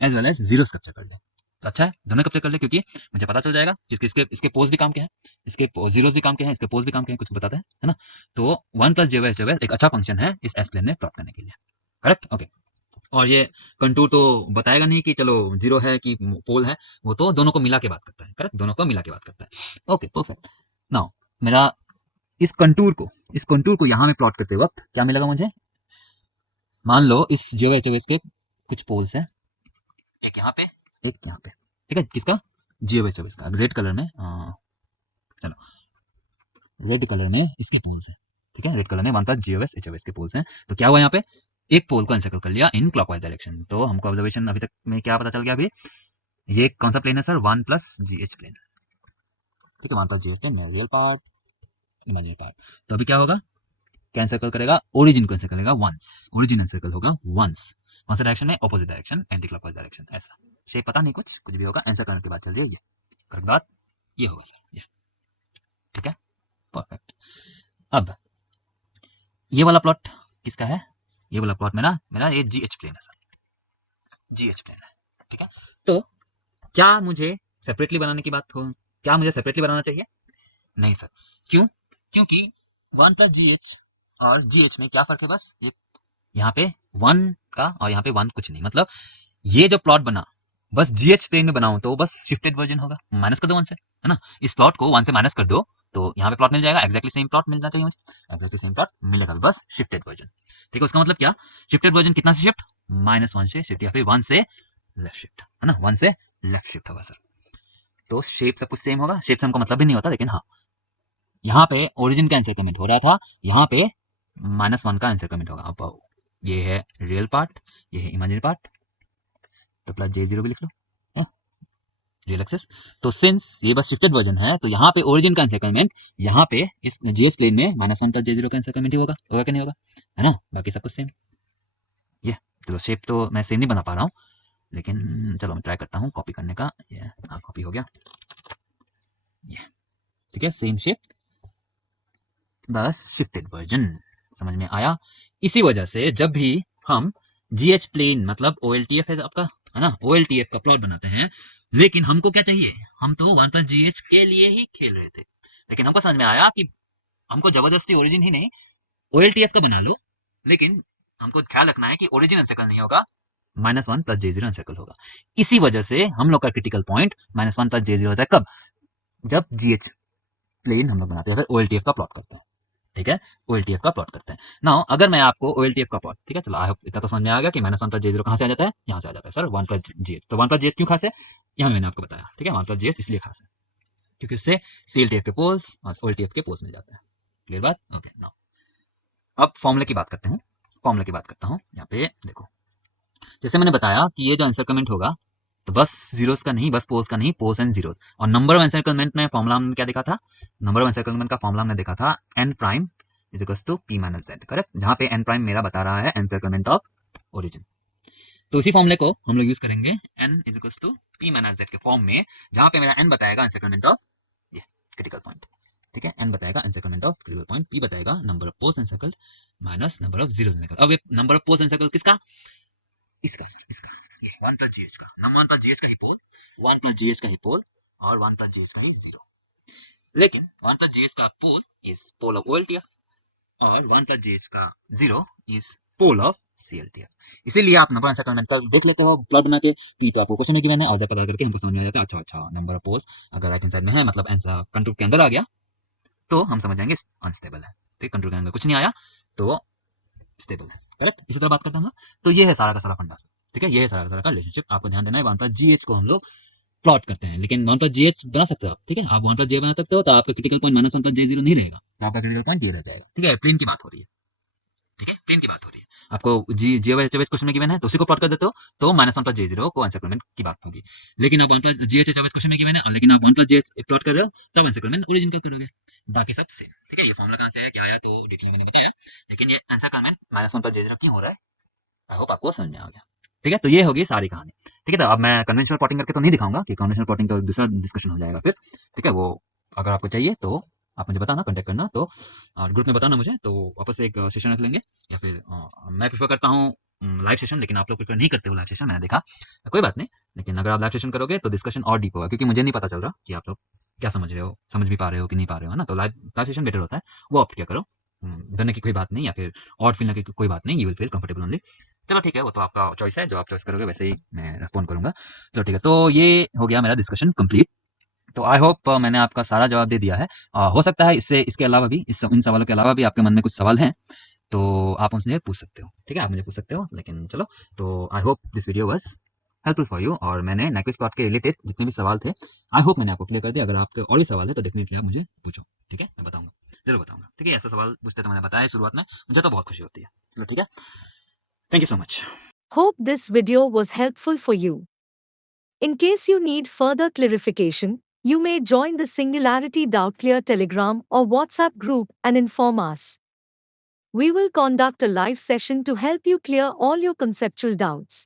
as well as zeros capture कर ले, तो अच्छा है दोनों कैप्चर कर ले, क्योंकि मुझे पता चल जाएगा कि इसके पोल्स भी काम के हैं, इसके जीरोस भी काम के हैं, इसके पोल्स भी काम के हैं, कुछ बताता है ना। तो 1 प्लस जी ऑफ एस एक अच्छा फंक्शन है इस एस प्लेन में प्लॉट करने के लिए, करेक्ट, ओके। और ये कंटूर तो बताएगा नहीं कि चलो जीरो है कि पोल है, वो तो दोनों को मिला के बात करता है, करेक्ट, दोनों को मिला के बात करता है। Okay perfect. नाउ मेरा इस कंटूर को यहाँ में प्लॉट करते वक्त क्या मिलेगा मुझे, मान लो इस जियो एच के कुछ पोल्स हैं, एक यहाँ पे एक यहाँ पे, ठीक है, किसका, जियो एच का रेड कलर में, चलो रेड कलर में इसके पोल्स हैं, ठीक है, रेड कलर में 1 प्लस जियो एच के पोल्स हैं। तो क्या हुआ यहाँ पे, एक पोल को एनसर्कल कर लिया इन क्लॉकवाइज डायरेक्शन। तो हमको ऑब्जर्वेशन अभी तक में क्या पता चल गया, अभी ये कौन सा प्लेन है sir, 1 plus G H plane, ठीक है, 1 plus G H plane, real part imaginary part. तो अभी क्या होगा, क्या एनसर्कल करेगा, ओरिजिन को एनसर्कल करेगा वंस, ओरिजिन एनसर्कल होगा वंस, कौन सा डायरेक्शन में, opposite direction, anti clockwise direction, ऐसा शेप पता नहीं, कुछ भी होगा, आंसर करने के बाद चल रही है ये, करेक्ट बात ये होगा सर, ये ठीक है, परफेक्ट। अब ये वाला प्लॉट किसका है, ये वाला प्लॉट मेरा मेरा ये जी एच प्लेन है सर, जी एच प्लेन है, ठीक है। तो क्या मुझे सेपरेटली बनाने की बात हो, क्या मुझे सेपरेटली बनाना चाहिए, नहीं सर, क्यों, क्योंकि 1 प्लस जी एच और जी एच में क्या फर्क है, बस ये यहाँ पे 1 का और यहाँ पे 1 कुछ नहीं, मतलब ये जो प्लॉट बना बस जीएच प्लेन में बनाऊं तो बस शिफ्टेड वर्जन होगा, माइनस कर दो 1 से, है ना, इस प्लॉट को 1 से माइनस कर दो तो यहाँ पे प्लॉट मिल जाएगा, एक्जैक्टली सेम प्लॉट मिलना चाहिए मुझे, एक्जैक्टली सेम प्लॉट मिलेगा भी, बस शिफ्टेड वर्जन, ठीक है। उसका मतलब क्या, शिफ्टेड वर्जन कितना से शिफ्ट, -1 से शिफ्ट, या फिर 1 से लेफ्ट शिफ्ट, है ना, 1 से लेफ्ट शिफ्ट होगा सर। तो शेप सब कुछ सेम होगा, शेप से हमको मतलब भी नहीं होता, लेकिन हाँ यहाँ पे ओरिजिन का आंसर कमेंट हो रहा था, यहाँ पे -1 का आंसर कमेंट होगा। अब ये है रियल पार्ट, ये है इमेजिनरी पार्ट, तो प्लस J0 भी लिख लो, रियल एक्सेस। तो सिंस ये बस शिफ्टेड वर्जन है, तो यहाँ पे ओरिजिन का एनसाइक्लमेंट, यहाँ पे इस जीएस प्लेन में -1 प्लस J0 का एनसाइक्लमेंट ही होगा, होगा कि नहीं होगा, है ना, बाकी सब कुछ सेम, ये चलो शेप तो मैं सेम नहीं बना पा रहा हूँ, लेकिन चलो मैं ट्राई करता हूँ कॉपी करने का। ये हाँ कॉपी हो गया, ये ठीक है सेम शेप, बस शिफ्टेड वर्जन। समझ में आया? इसी वजह से जब भी हम जीएच प्लेन मतलब OLTF है आपका, है ना, OLTF का प्लॉट बनाते हैं, लेकिन हमको क्या चाहिए, हम तो 1+GH के लिए ही खेल रहे थे, लेकिन हमको समझ में आया कि हमको जबरदस्ती ओरिजिन ही नहीं OLTF का बना लो, लेकिन हमको ख्याल रखना है कि ओरिजिन एनसर्कल नहीं होगा, -1+J0 एनसर्कल होगा। इसी वजह से हम लोग का क्रिटिकल पॉइंट -1+J0 होता है कब, जब जीएच प्लेन हम लोग बनाते हैं, फिर OLTF का प्लॉट करते हैं, ठीक है, OLTF का प्लॉट करते हैं। नाउ अगर मैं आपको OLTF का प्लॉट, ठीक है, चलो आई होप इतना तो समझ में आ गया कि -1+J0 कहाँ से आ जाता है, यहाँ से आ जाता है सर 1+GH। तो 1+GH क्यों खास है, यहाँ मैंने आपको बताया, ठीक है, 1+GH इसलिए खास है क्योंकि उससे CLTF के पोल्स और OLTF के पोल्स मिल जाते हैं। क्लियर बात? ओके। नाउ अब फॉर्मूले की बात करते हैं, फॉर्मूले की बात करता हूँ। यहाँ पे देखो, जैसे मैंने बताया कि ये जो एनसर्कलमेंट होगा, तो बस जीरोस का नहीं, बस पोल्स का नहीं, पोल्स एंड जीरोस। और नंबर ऑफ एनसर्कलमेंट में फॉर्मूला हमने क्या देखा था, नंबर ऑफ एनसर्कलमेंट का फॉर्मूला हमने देखा था n prime is equals to p minus z, correct, जहां पे n प्राइम मेरा बता रहा है एनसर्कलमेंट ऑफ ओरिजिन। तो इसी फॉर्मूले को हम लोग यूज करेंगे n is equals to p minus z के फॉर्म में, जहां पे मेरा n बताएगा एनसर्कलमेंट ऑफ ये क्रिटिकल पॉइंट, ठीक है, n बताएगा encirclement of critical point, p बताएगा number of poles encircled minus number of zeros encircled. अब ये नंबर ऑफ पोल्स एनसर्कल्ड किसका, इसका सर, इसका ये 1+GH का, नम 1+GH का ही पोल, 1+GH का ही पोल और 1+GH का ही जीरो। लेकिन 1+GH का pole is pole of OLTF और 1+GH का zero is pole of CLTF। इसीलिए आप नंबर एनसर्कलमेंट का देख लेते हो प्लॉट बना के, पी तो आपको क्वेश्चन में गिवन है, और पता करके हमको समझ में आ जाता है अच्छा अच्छा नंबर ऑफ पोल्स अगर राइट हैंड साइड में है मतलब आंसर कंट्रोल के अंदर आ गया तो हम समझ जाएंगे अनस्टेबल है, ठीक, कंट्रोल के अंदर कुछ नहीं आया तो स्टेबल है, करेक्ट। इसी तरह बात करते हैं हम लोग। तो ये है सारा का सारा फंडा, ठीक है, ये है सारा का सारा का रिलेशनशिप। आपको ध्यान देना है 1+GH को हम लोग प्लॉट करते हैं, लेकिन 1+GH बना सकते हो आप, ठीक है, आप 1+J बना सकते हो, तो आपका क्रिटिकल पॉइंट -1+J0 नहीं रहेगा, तो आपका क्रिटिकल पॉइंट ये रह जाएगा, ठीक है, प्लेन की बात हो रही है, ठीक है, प्लेन की बात हो रही है। आपको GH क्वेश्चन में गिवन है तो उसी को प्लॉट कर देते हो, तो -1+J0 को एनसर्कलमेंट की बात होगी। लेकिन आप 1+GH क्वेश्चन में गिवन है, लेकिन आप 1+JH प्लॉट कर रहे हो, तब एनसर्कलमेंट ओरिजिन का करोगे, बाकी सब सेम, ठीक है। ये फॉर्मूला कहाँ से है क्या आया तो डिटेल मैंने बताया, लेकिन ये एनसर्कलमेंट -1+J0 क्यों हो रहा है, आई होप आपको समझ में आ गया, ठीक है। तो ये होगी सारी कहानी, ठीक है। तो अब मैं कन्वेंशनल प्लॉटिंग करके तो नहीं दिखाऊंगा कि कन्वेंशनल प्लॉटिंग तो दूसरा डिस्कशन हो जाएगा फिर, ठीक है। वो अगर आपको चाहिए तो आप मुझे बताना, कांटेक्ट करना, तो ग्रुप में बताना मुझे, तो वापस से एक सेशन रख लेंगे, या फिर मैं प्रीफर करता हूँ लाइव सेशन, लेकिन आप लोग प्रीफर नहीं करते हो लाइव सेशन, मैंने देखा, कोई बात नहीं। लेकिन अगर आप लाइव सेशन करोगे तो डिस्कशन और डीप होगा, क्योंकि मुझे नहीं पता चल रहा कि आप लोग क्या समझ रहे हो, समझ भी पा रहे हो कि नहीं पा रहे हो, है ना। तो लाइव लाइव सेशन बेटर होता है, वो ऑप्ट क्या करो, डरने की कोई बात नहीं, या फिर ऑड फील की कोई बात नहीं, you will feel comfortable only. चलो ठीक है, वो तो आपका चॉइस है, जो आप चॉइस करोगे वैसे ही मैं रेस्पॉन्ड करूंगा। चलो ठीक है, तो ये हो गया मेरा डिस्कशन कंप्लीट। तो आई होप मैंने आपका सारा जवाब दे दिया है। हो सकता है इससे इसके अलावा भी इन सवालों के अलावा भी आपके मन में कुछ सवाल हैं, तो आप मुझसे पूछ सकते हो, ठीक है, आप मुझे पूछ सकते हो। लेकिन चलो, तो I hope this video was helpful for you, और मैंने नाइक्विस्ट प्लॉट के रिलेटेड जितने भी सवाल थे आई होप मैंने आपको क्लियर कर दिया। अगर आपके और भी सवाल है तो डेफिनेटली आप मुझे पूछो, ठीक है, मैं बताऊंगा, जरूर बताऊंगा, ठीक है। ऐसे सवाल पूछते तो मैंने बताया शुरुआत में, मुझे तो बहुत खुशी होती है। चलो ठीक है, thank you so much. Hope this video was helpful for you. In case you need further clarification, you may join the Singularity Doubt Clear Telegram or WhatsApp group and inform us. We will conduct a live session to help you clear all your conceptual doubts.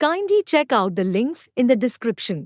Kindly check out the links in the description.